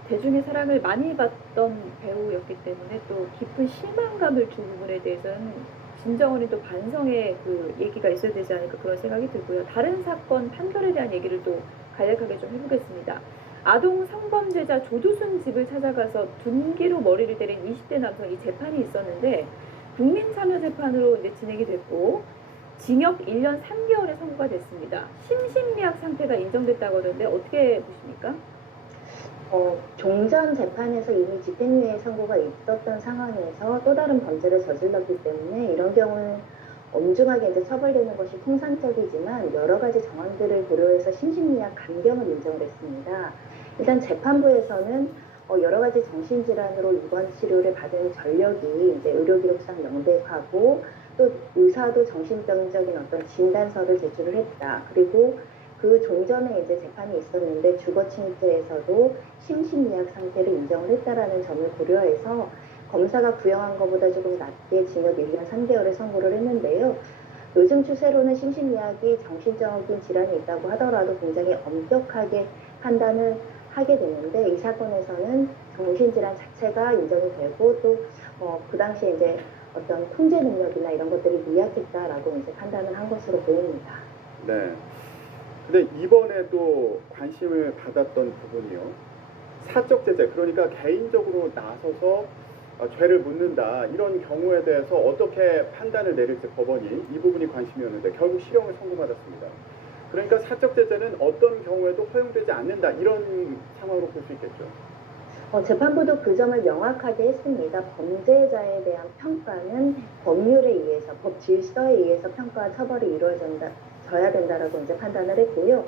대중의 사랑을 많이 받던 배우였기 때문에 또 깊은 실망감을 준 부분에 대해서는 진정어린 또 반성의 그 얘기가 있어야 되지 않을까 그런 생각이 들고요. 다른 사건 판결에 대한 얘기를 또 간략하게 좀 해보겠습니다. 아동 성범죄자 조두순 집을 찾아가서 둔기로 머리를 때린 20대 남성이 재판이 있었는데 국민참여재판으로 이제 진행이 됐고 징역 1년 3개월의 선고가 됐습니다. 심신미약 상태가 인정됐다고 하던데 어떻게 보십니까? 종전 재판에서 이미 집행유예 선고가 있었던 상황에서 또 다른 범죄를 저질렀기 때문에 이런 경우는 엄중하게 이제 처벌되는 것이 통상적이지만 여러 가지 정황들을 고려해서 심신미약 감경을 인정을 했습니다. 일단 재판부에서는 여러 가지 정신질환으로 입원 치료를 받은 전력이 이제 의료기록상 명백하고 또 의사도 정신병적인 어떤 진단서를 제출을 했다. 그리고 그 종전에 이제 재판이 있었는데 주거침입죄에서도 심신미약 상태를 인정을 했다라는 점을 고려해서 검사가 구형한 것보다 조금 낮게 징역 1년 3개월을 선고를 했는데요. 요즘 추세로는 심신미약이 정신적인 질환이 있다고 하더라도 굉장히 엄격하게 판단을 하게 되는데 이 사건에서는 정신질환 자체가 인정이 되고 또 그 당시에 이제 어떤 통제 능력이나 이런 것들이 미약했다라고 이제 판단을 한 것으로 보입니다. 네. 근데 이번에 또 관심을 받았던 부분이요. 사적 제재, 그러니까 개인적으로 나서서 죄를 묻는다. 이런 경우에 대해서 어떻게 판단을 내릴지 법원이 이 부분이 관심이었는데 결국 실형을 선고받았습니다. 그러니까 사적 제재는 어떤 경우에도 허용되지 않는다. 이런 상황으로 볼 수 있겠죠. 재판부도 그 점을 명확하게 했습니다. 범죄자에 대한 평가는 법률에 의해서, 법 질서에 의해서 평가와 처벌이 이루어져야 된다라고 이제 판단을 했고요.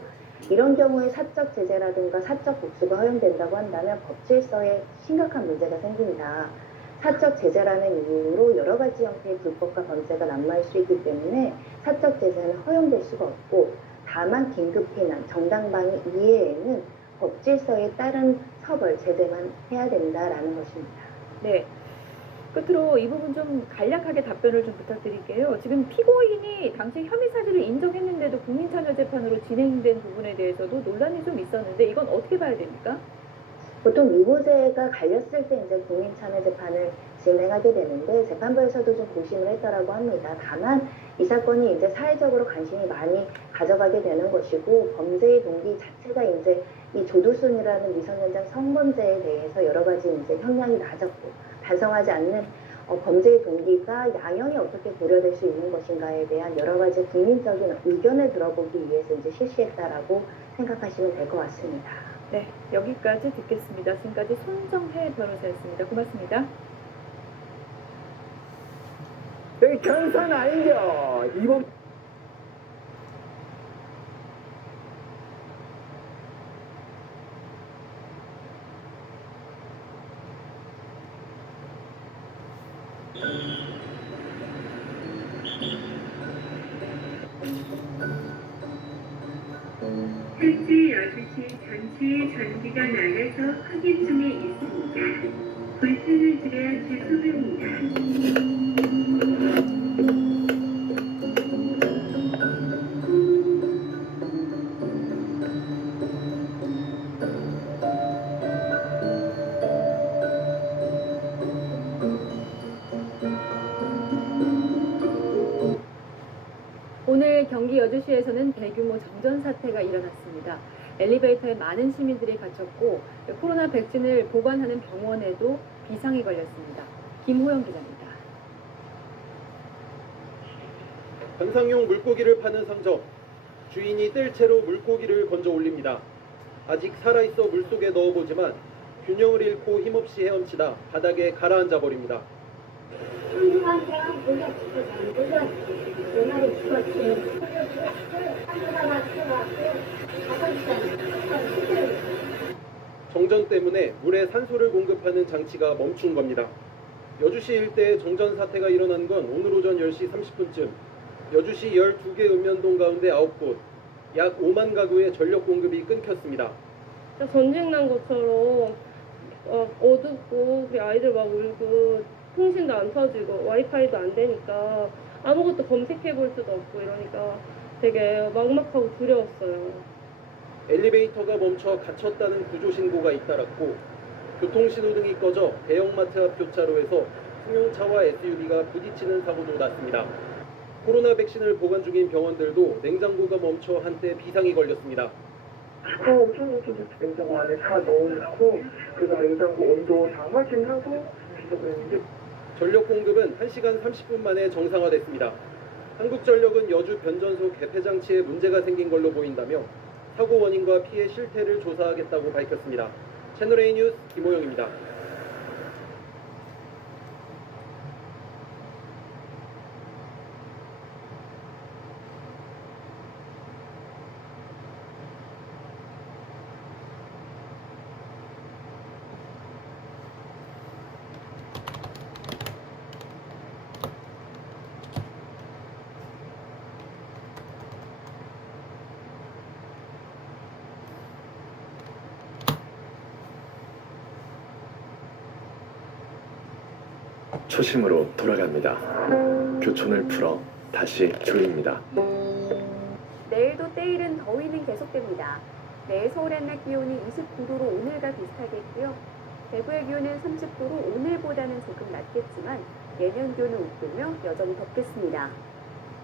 이런 경우에 사적 제재라든가 사적 복수가 허용된다고 한다면 법 질서에 심각한 문제가 생깁니다. 사적 제재라는 이유로 여러 가지 형태의 불법과 범죄가 난무할 수 있기 때문에 사적 제재는 허용될 수가 없고 다만 긴급 피난, 정당방위 이외에는 법 질서에 따른 처벌, 제재만 해야 된다라는 것입니다. 네. 끝으로 이 부분 좀 간략하게 답변을 좀 부탁드릴게요. 지금 피고인이 당시 혐의 사실을 인정했는데도 국민참여재판으로 진행된 부분에 대해서도 논란이 좀 있었는데 이건 어떻게 봐야 됩니까? 보통 유고죄가 갈렸을 때 이제 국민참여재판을 진행하게 되는데 재판부에서도 좀 고심을 했다라고 합니다. 다만 이 사건이 이제 사회적으로 관심이 많이 가져가게 되는 것이고 범죄의 동기 자체가 이제 이 조두순이라는 미성년자 성범죄에 대해서 여러 가지 이제 형량이 낮았고 반성하지 않는 범죄의 동기가 양형이 어떻게 고려될 수 있는 것인가에 대한 여러 가지 국민적인 의견을 들어보기 위해서 이제 실시했다라고 생각하시면 될 것 같습니다. 네, 여기까지 듣겠습니다. 지금까지 손정혜 변호사였습니다. 고맙습니다. 여기 경산 아니죠? 이번 현재 여주시 전체의 전기가 나가서 확인 중에 있습니다. 불편을 드려 죄송합니다. 오늘 경기 여주시에서는 대규모 정전 사태가 일어났습니다. 엘리베이터에 많은 시민들이 갇혔고 코로나 백신을 보관하는 병원에도 비상이 걸렸습니다. 김호영 기자입니다. 관상용 물고기를 파는 상점. 주인이 뜰 채로 물고기를 건져 올립니다. 아직 살아있어 물속에 넣어보지만 균형을 잃고 힘없이 헤엄치다 바닥에 가라앉아 버립니다. 정전 때문에 물에 산소를 공급하는 장치가 멈춘 겁니다. 여주시 일대에 정전 사태가 일어난 건 오늘 오전 10시 30분쯤 여주시 12개 읍면동 가운데 9곳 약 5만 가구의 전력 공급이 끊겼습니다. 전쟁 난 것처럼 어둡고 아이들 막 울고 통신도 안 터지고 와이파이도 안 되니까 아무것도 검색해 볼 수도 없고 이러니까 되게 막막하고 두려웠어요. 엘리베이터가 멈춰 갇혔다는 구조 신고가 잇따랐고 교통신호등이 꺼져 대형마트 앞 교차로에서 승용차와 SUV가 부딪히는 사고도 났습니다. 코로나 백신을 보관 중인 병원들도 냉장고가 멈춰 한때 비상이 걸렸습니다. 냉장고 안에 다 넣어놓고 그다음 냉장고 온도 다 확인하고 비서했는데 전력 공급은 1시간 30분 만에 정상화됐습니다. 한국전력은 여주 변전소 개폐 장치에 문제가 생긴 걸로 보인다며 사고 원인과 피해 실태를 조사하겠다고 밝혔습니다. 채널A 뉴스 김호영입니다. 초심으로 돌아갑니다. 교촌을 풀어 다시 조입니다. 내일도 때이른 더위는 계속됩니다. 내일 서울의 낮 기온이 29도로 오늘과 비슷하겠고요. 대구의 기온은 30도로 오늘보다는 조금 낮겠지만 예년 기온을 웃돌며 여전히 덥겠습니다.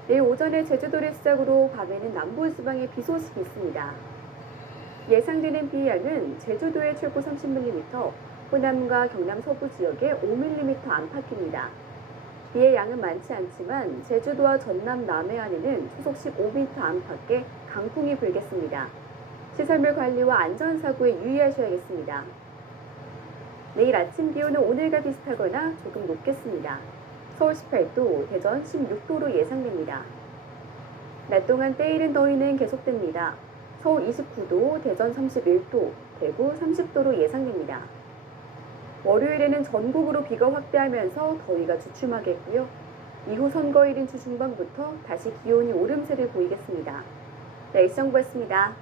내일 오전에 제주도를 시작으로 밤에는 남부지방에 비 소식이 있습니다. 예상되는 비 양은 제주도에 최고 30mm, 호남과 경남 서부 지역에 5mm 안팎입니다. 비의 양은 많지 않지만 제주도와 전남 남해안에는 초속 15m 안팎의 강풍이 불겠습니다. 시설물 관리와 안전사고에 유의하셔야겠습니다. 내일 아침 기온은 오늘과 비슷하거나 조금 높겠습니다. 서울 18도, 대전 16도로 예상됩니다. 낮 동안 때이른 더위는 계속됩니다. 서울 29도, 대전 31도, 대구 30도로 예상됩니다. 월요일에는 전국으로 비가 확대하면서 더위가 주춤하겠고요. 이후 선거일인 주 중반부터 다시 기온이 오름세를 보이겠습니다. 날씨 정보였습니다.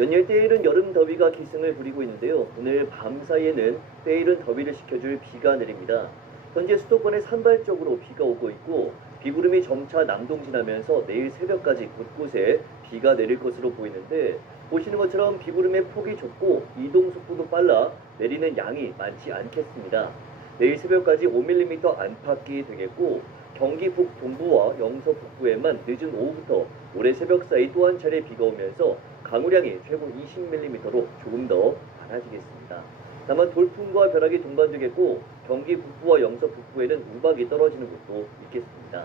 연일 때이른 여름 더위가 기승을 부리고 있는데요. 오늘 밤 사이에는 때이른 더위를 식혀줄 비가 내립니다. 현재 수도권에 산발적으로 비가 오고 있고 비구름이 점차 남동진하면서 내일 새벽까지 곳곳에 비가 내릴 것으로 보이는데 보시는 것처럼 비구름의 폭이 좁고 이동 속도도 빨라 내리는 양이 많지 않겠습니다. 내일 새벽까지 5mm 안팎이 되겠고 경기 북동부와 영서 북부에만 늦은 오후부터 모레 새벽 사이 또 한 차례 비가 오면서 강우량이 최고 20mm로 조금 더 많아지겠습니다. 다만 돌풍과 벼락이 동반되겠고 경기 북부와 영서 북부에는 우박이 떨어지는 곳도 있겠습니다.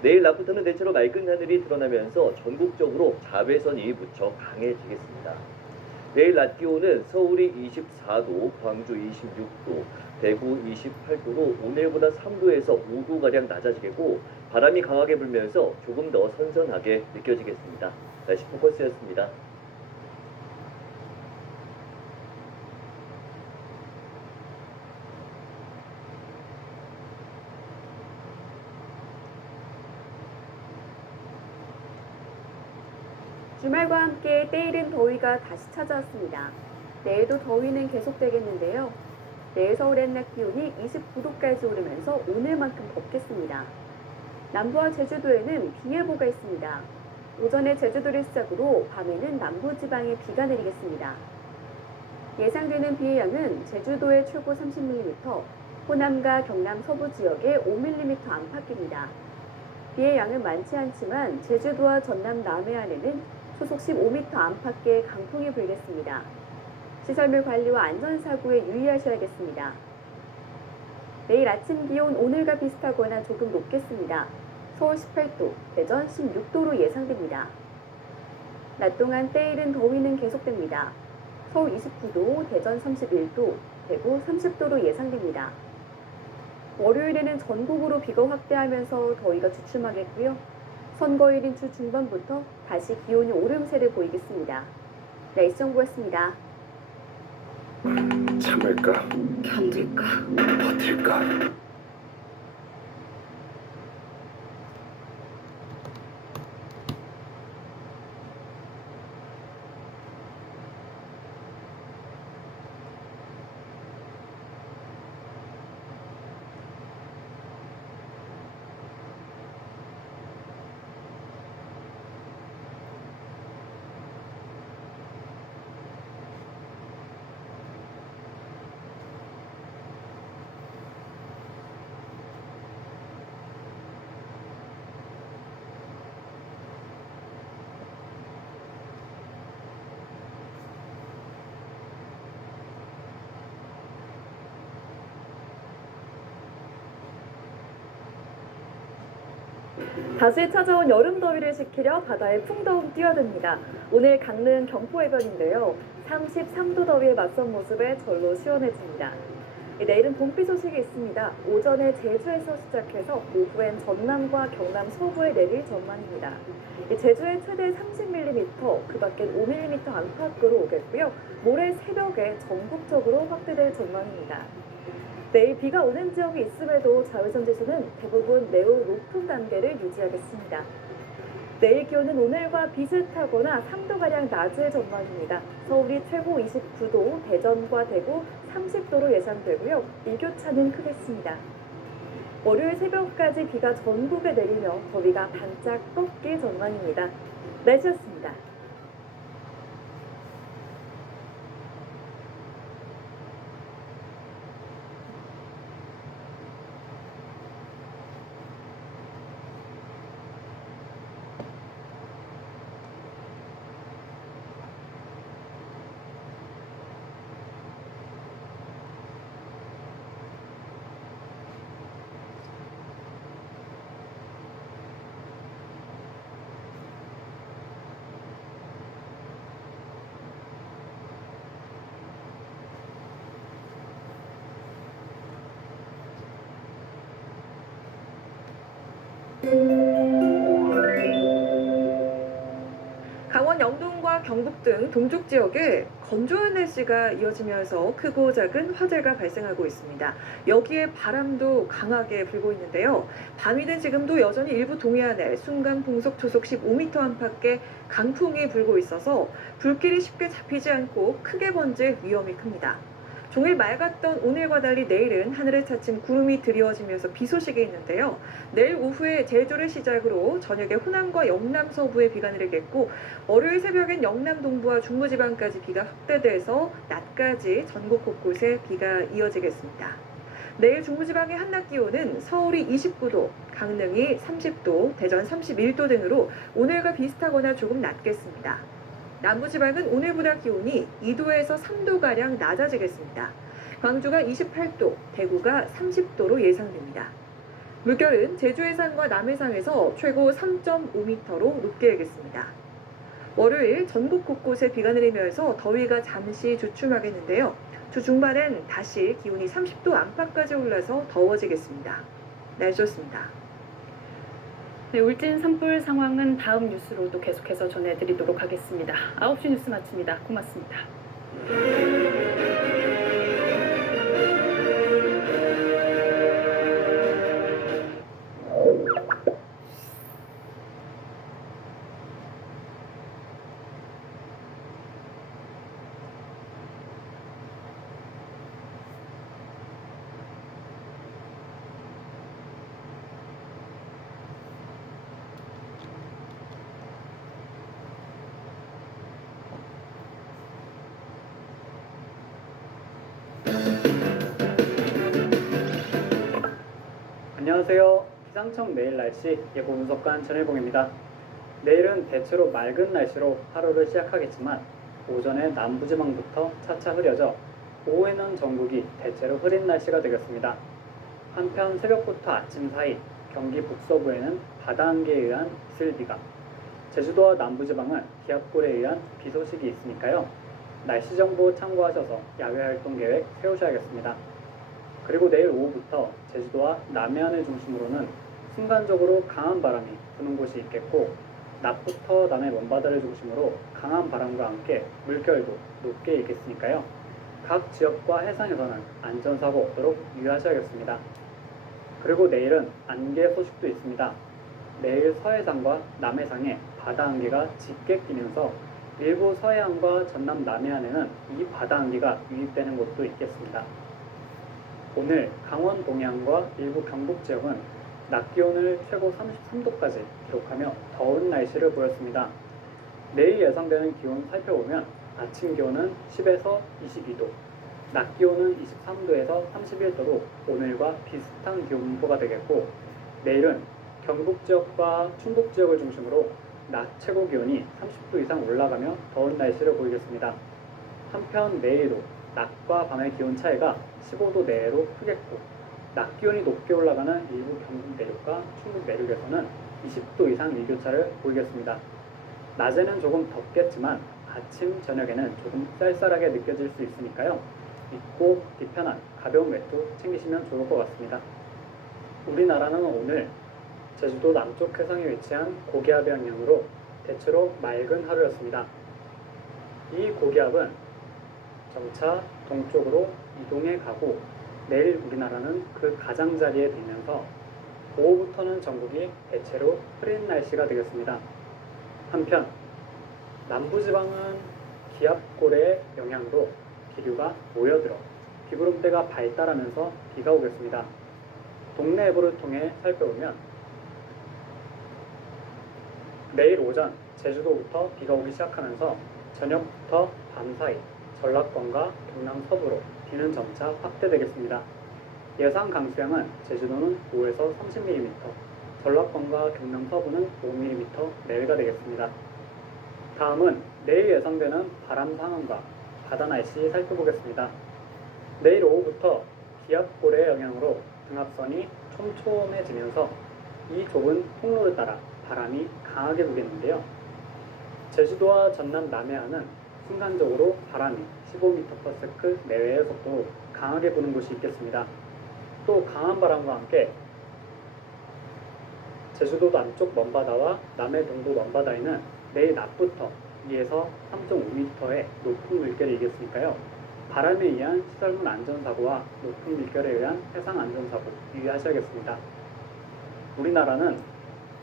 내일 낮부터는 대체로 맑은 하늘이 드러나면서 전국적으로 자외선이 무척 강해지겠습니다. 내일 낮 기온은 서울이 24도, 광주 26도, 대구 28도로 오늘보다 3도에서 5도가량 낮아지겠고 바람이 강하게 불면서 조금 더 선선하게 느껴지겠습니다. 날씨 포커스였습니다. 주말과 함께 때이른 더위가 다시 찾아왔습니다. 내일도 더위는 계속되겠는데요. 내일 서울의 낮 기온이 29도까지 오르면서 오늘만큼 덥겠습니다. 남부와 제주도에는 비 예보가 있습니다. 오전에 제주도를 시작으로 밤에는 남부지방에 비가 내리겠습니다. 예상되는 비의 양은 제주도에 최고 30mm, 호남과 경남 서부 지역에 5mm 안팎입니다. 비의 양은 많지 않지만 제주도와 전남 남해안에는 초속 15m 안팎의 강풍이 불겠습니다. 시설물 관리와 안전사고에 유의하셔야겠습니다. 내일 아침 기온 오늘과 비슷하거나 조금 높겠습니다. 서울 18도, 대전 16도로 예상됩니다. 낮 동안 때이른 더위는 계속됩니다. 서울 29도, 대전 31도, 대구 30도로 예상됩니다. 월요일에는 전국으로 비가 확대하면서 더위가 주춤하겠고요. 선거일인 주 중반부터 다시 기온이 오름세를 보이겠습니다. 날씨 정보였습니다. 참을까? 견딜까? 버틸까? 다시 찾아온 여름 더위를 식히려 바다에 풍덩 뛰어듭니다. 오늘 강릉 경포해변인데요. 33도 더위에 맞선 모습에 절로 시원해집니다. 내일은 봄비 소식이 있습니다. 오전에 제주에서 시작해서 오후엔 전남과 경남 서부에 내릴 전망입니다. 제주에 최대 30mm, 그 밖엔 5mm 안팎으로 오겠고요. 모레 새벽에 전국적으로 확대될 전망입니다. 내일 비가 오는 지역이 있음에도 자외선 지수는 대부분 매우 높은 단계를 유지하겠습니다. 내일 기온은 오늘과 비슷하거나 3도가량 낮을 전망입니다. 서울이 최고 29도, 대전과 대구 30도로 예상되고요. 일교차는 크겠습니다. 월요일 새벽까지 비가 전국에 내리며 더위가 반짝 꺾일 전망입니다. 날씨였습니다. 강원 영동과 경북 등 동쪽 지역에 건조한 날씨가 이어지면서 크고 작은 화재가 발생하고 있습니다. 여기에 바람도 강하게 불고 있는데요. 밤이 된 지금도 여전히 일부 동해안에 순간 풍속 초속 15m 안팎의 강풍이 불고 있어서 불길이 쉽게 잡히지 않고 크게 번질 위험이 큽니다. 종일 맑았던 오늘과 달리 내일은 하늘에 차츰 구름이 드리워지면서 비 소식이 있는데요. 내일 오후에 제주를 시작으로 저녁에 호남과 영남 서부에 비가 내리겠고 월요일 새벽엔 영남 동부와 중부지방까지 비가 확대돼서 낮까지 전국 곳곳에 비가 이어지겠습니다. 내일 중부지방의 한낮 기온은 서울이 29도, 강릉이 30도, 대전 31도 등으로 오늘과 비슷하거나 조금 낮겠습니다. 남부지방은 오늘보다 기온이 2도에서 3도가량 낮아지겠습니다. 광주가 28도, 대구가 30도로 예상됩니다. 물결은 제주 해상과 남해상에서 최고 3.5m로 높게 일겠습니다. 월요일 전국 곳곳에 비가 내리면서 더위가 잠시 주춤하겠는데요. 주 중반엔 다시 기온이 30도 안팎까지 올라서 더워지겠습니다. 날씨였습니다. 네, 울진 산불 상황은 다음 뉴스로도 계속해서 전해드리도록 하겠습니다. 9시 뉴스 마칩니다. 고맙습니다. 안녕하세요. 기상청 내일 날씨 예보 분석관 전일봉입니다. 내일은 대체로 맑은 날씨로 하루를 시작하겠지만 오전에 남부지방부터 차차 흐려져 오후에는 전국이 대체로 흐린 날씨가 되겠습니다. 한편 새벽부터 아침 사이 경기 북서부에는 바다 안개에 의한 이슬비가, 제주도와 남부지방은 기압골에 의한 비 소식이 있으니까요. 날씨 정보 참고하셔서 야외 활동 계획 세우셔야겠습니다. 그리고 내일 오후부터 제주도와 남해안을 중심으로는 순간적으로 강한 바람이 부는 곳이 있겠고, 낮부터 남해 먼바다를 중심으로 강한 바람과 함께 물결도 높게 일겠으니까요. 각 지역과 해상에서는 안전사고 없도록 유의하셔야겠습니다. 그리고 내일은 안개 소식도 있습니다. 내일 서해상과 남해상에 바다 안개가 짙게 끼면서 일부 서해안과 전남 남해안에는 이 바다 안개가 유입되는 곳도 있겠습니다. 오늘 강원 동해안과 일부 경북 지역은 낮 기온을 최고 33도까지 기록하며 더운 날씨를 보였습니다. 내일 예상되는 기온 살펴보면 아침 기온은 10에서 22도, 낮 기온은 23도에서 31도로 오늘과 비슷한 기온포가 되겠고, 내일은 경북 지역과 충북 지역을 중심으로 낮 최고 기온이 30도 이상 올라가며 더운 날씨를 보이겠습니다. 한편 내일도 낮과 밤의 기온 차이가 15도 내외로 크겠고, 낮 기온이 높게 올라가는 일부 경북 내륙과 충북 내륙에서는 20도 이상 일교차를 보이겠습니다. 낮에는 조금 덥겠지만 아침, 저녁에는 조금 쌀쌀하게 느껴질 수 있으니까요. 입고 입기 편한 가벼운 외투 챙기시면 좋을 것 같습니다. 우리나라는 오늘 제주도 남쪽 해상에 위치한 고기압의 영향으로 대체로 맑은 하루였습니다. 이 고기압은 점차 동쪽으로 이동해 가고 내일 우리나라는 그 가장자리에 들면서 오후부터는 전국이 대체로 흐린 날씨가 되겠습니다. 한편 남부지방은 기압골의 영향으로 기류가 모여들어 비구름대가 발달하면서 비가 오겠습니다. 동네 예보를 통해 살펴보면 내일 오전 제주도부터 비가 오기 시작하면서 저녁부터 밤사이 전라권과 경남 서부로 비는 점차 확대되겠습니다. 예상 강수량은 제주도는 5에서 30mm, 전라권과 경남 서부는 5mm 내외가 되겠습니다. 다음은 내일 예상되는 바람 상황과 바다 날씨 살펴보겠습니다. 내일 오후부터 기압골의 영향으로 등압선이 촘촘해지면서 이 좁은 통로를 따라 바람이 강하게 불겠는데요. 제주도와 전남 남해안은 순간적으로 바람이 15m/s 내외의 속도로 강하게 부는 곳이 있겠습니다. 또 강한 바람과 함께 제주도 남쪽 먼바다와 남해 동부 먼바다에는 내일 낮부터 2에서 3.5m의 높은 물결이 일겠으니까요. 바람에 의한 시설물 안전사고와 높은 물결에 의한 해상 안전사고 유의하셔야겠습니다. 우리나라는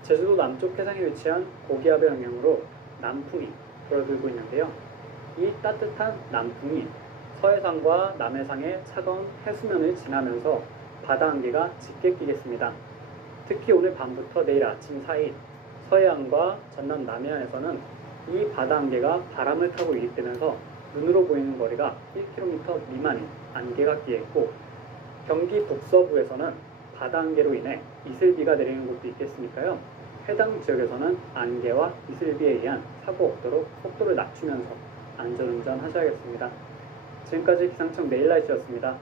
제주도 남쪽 해상에 위치한 고기압의 영향으로 남풍이 불어들고 있는데요. 이 따뜻한 남풍이 서해상과 남해상의 차가운 해수면을 지나면서 바다 안개가 짙게 끼겠습니다. 특히 오늘 밤부터 내일 아침 사이 서해안과 전남 남해안에서는 이 바다 안개가 바람을 타고 유입되면서 눈으로 보이는 거리가 1km 미만인 안개가 끼겠고, 경기 북서부에서는 바다 안개로 인해 이슬비가 내리는 곳도 있겠으니까요. 해당 지역에서는 안개와 이슬비에 의한 사고 없도록 속도를 낮추면서 안전운전 하셔야겠습니다. 지금까지 기상청 내일 날씨였습니다.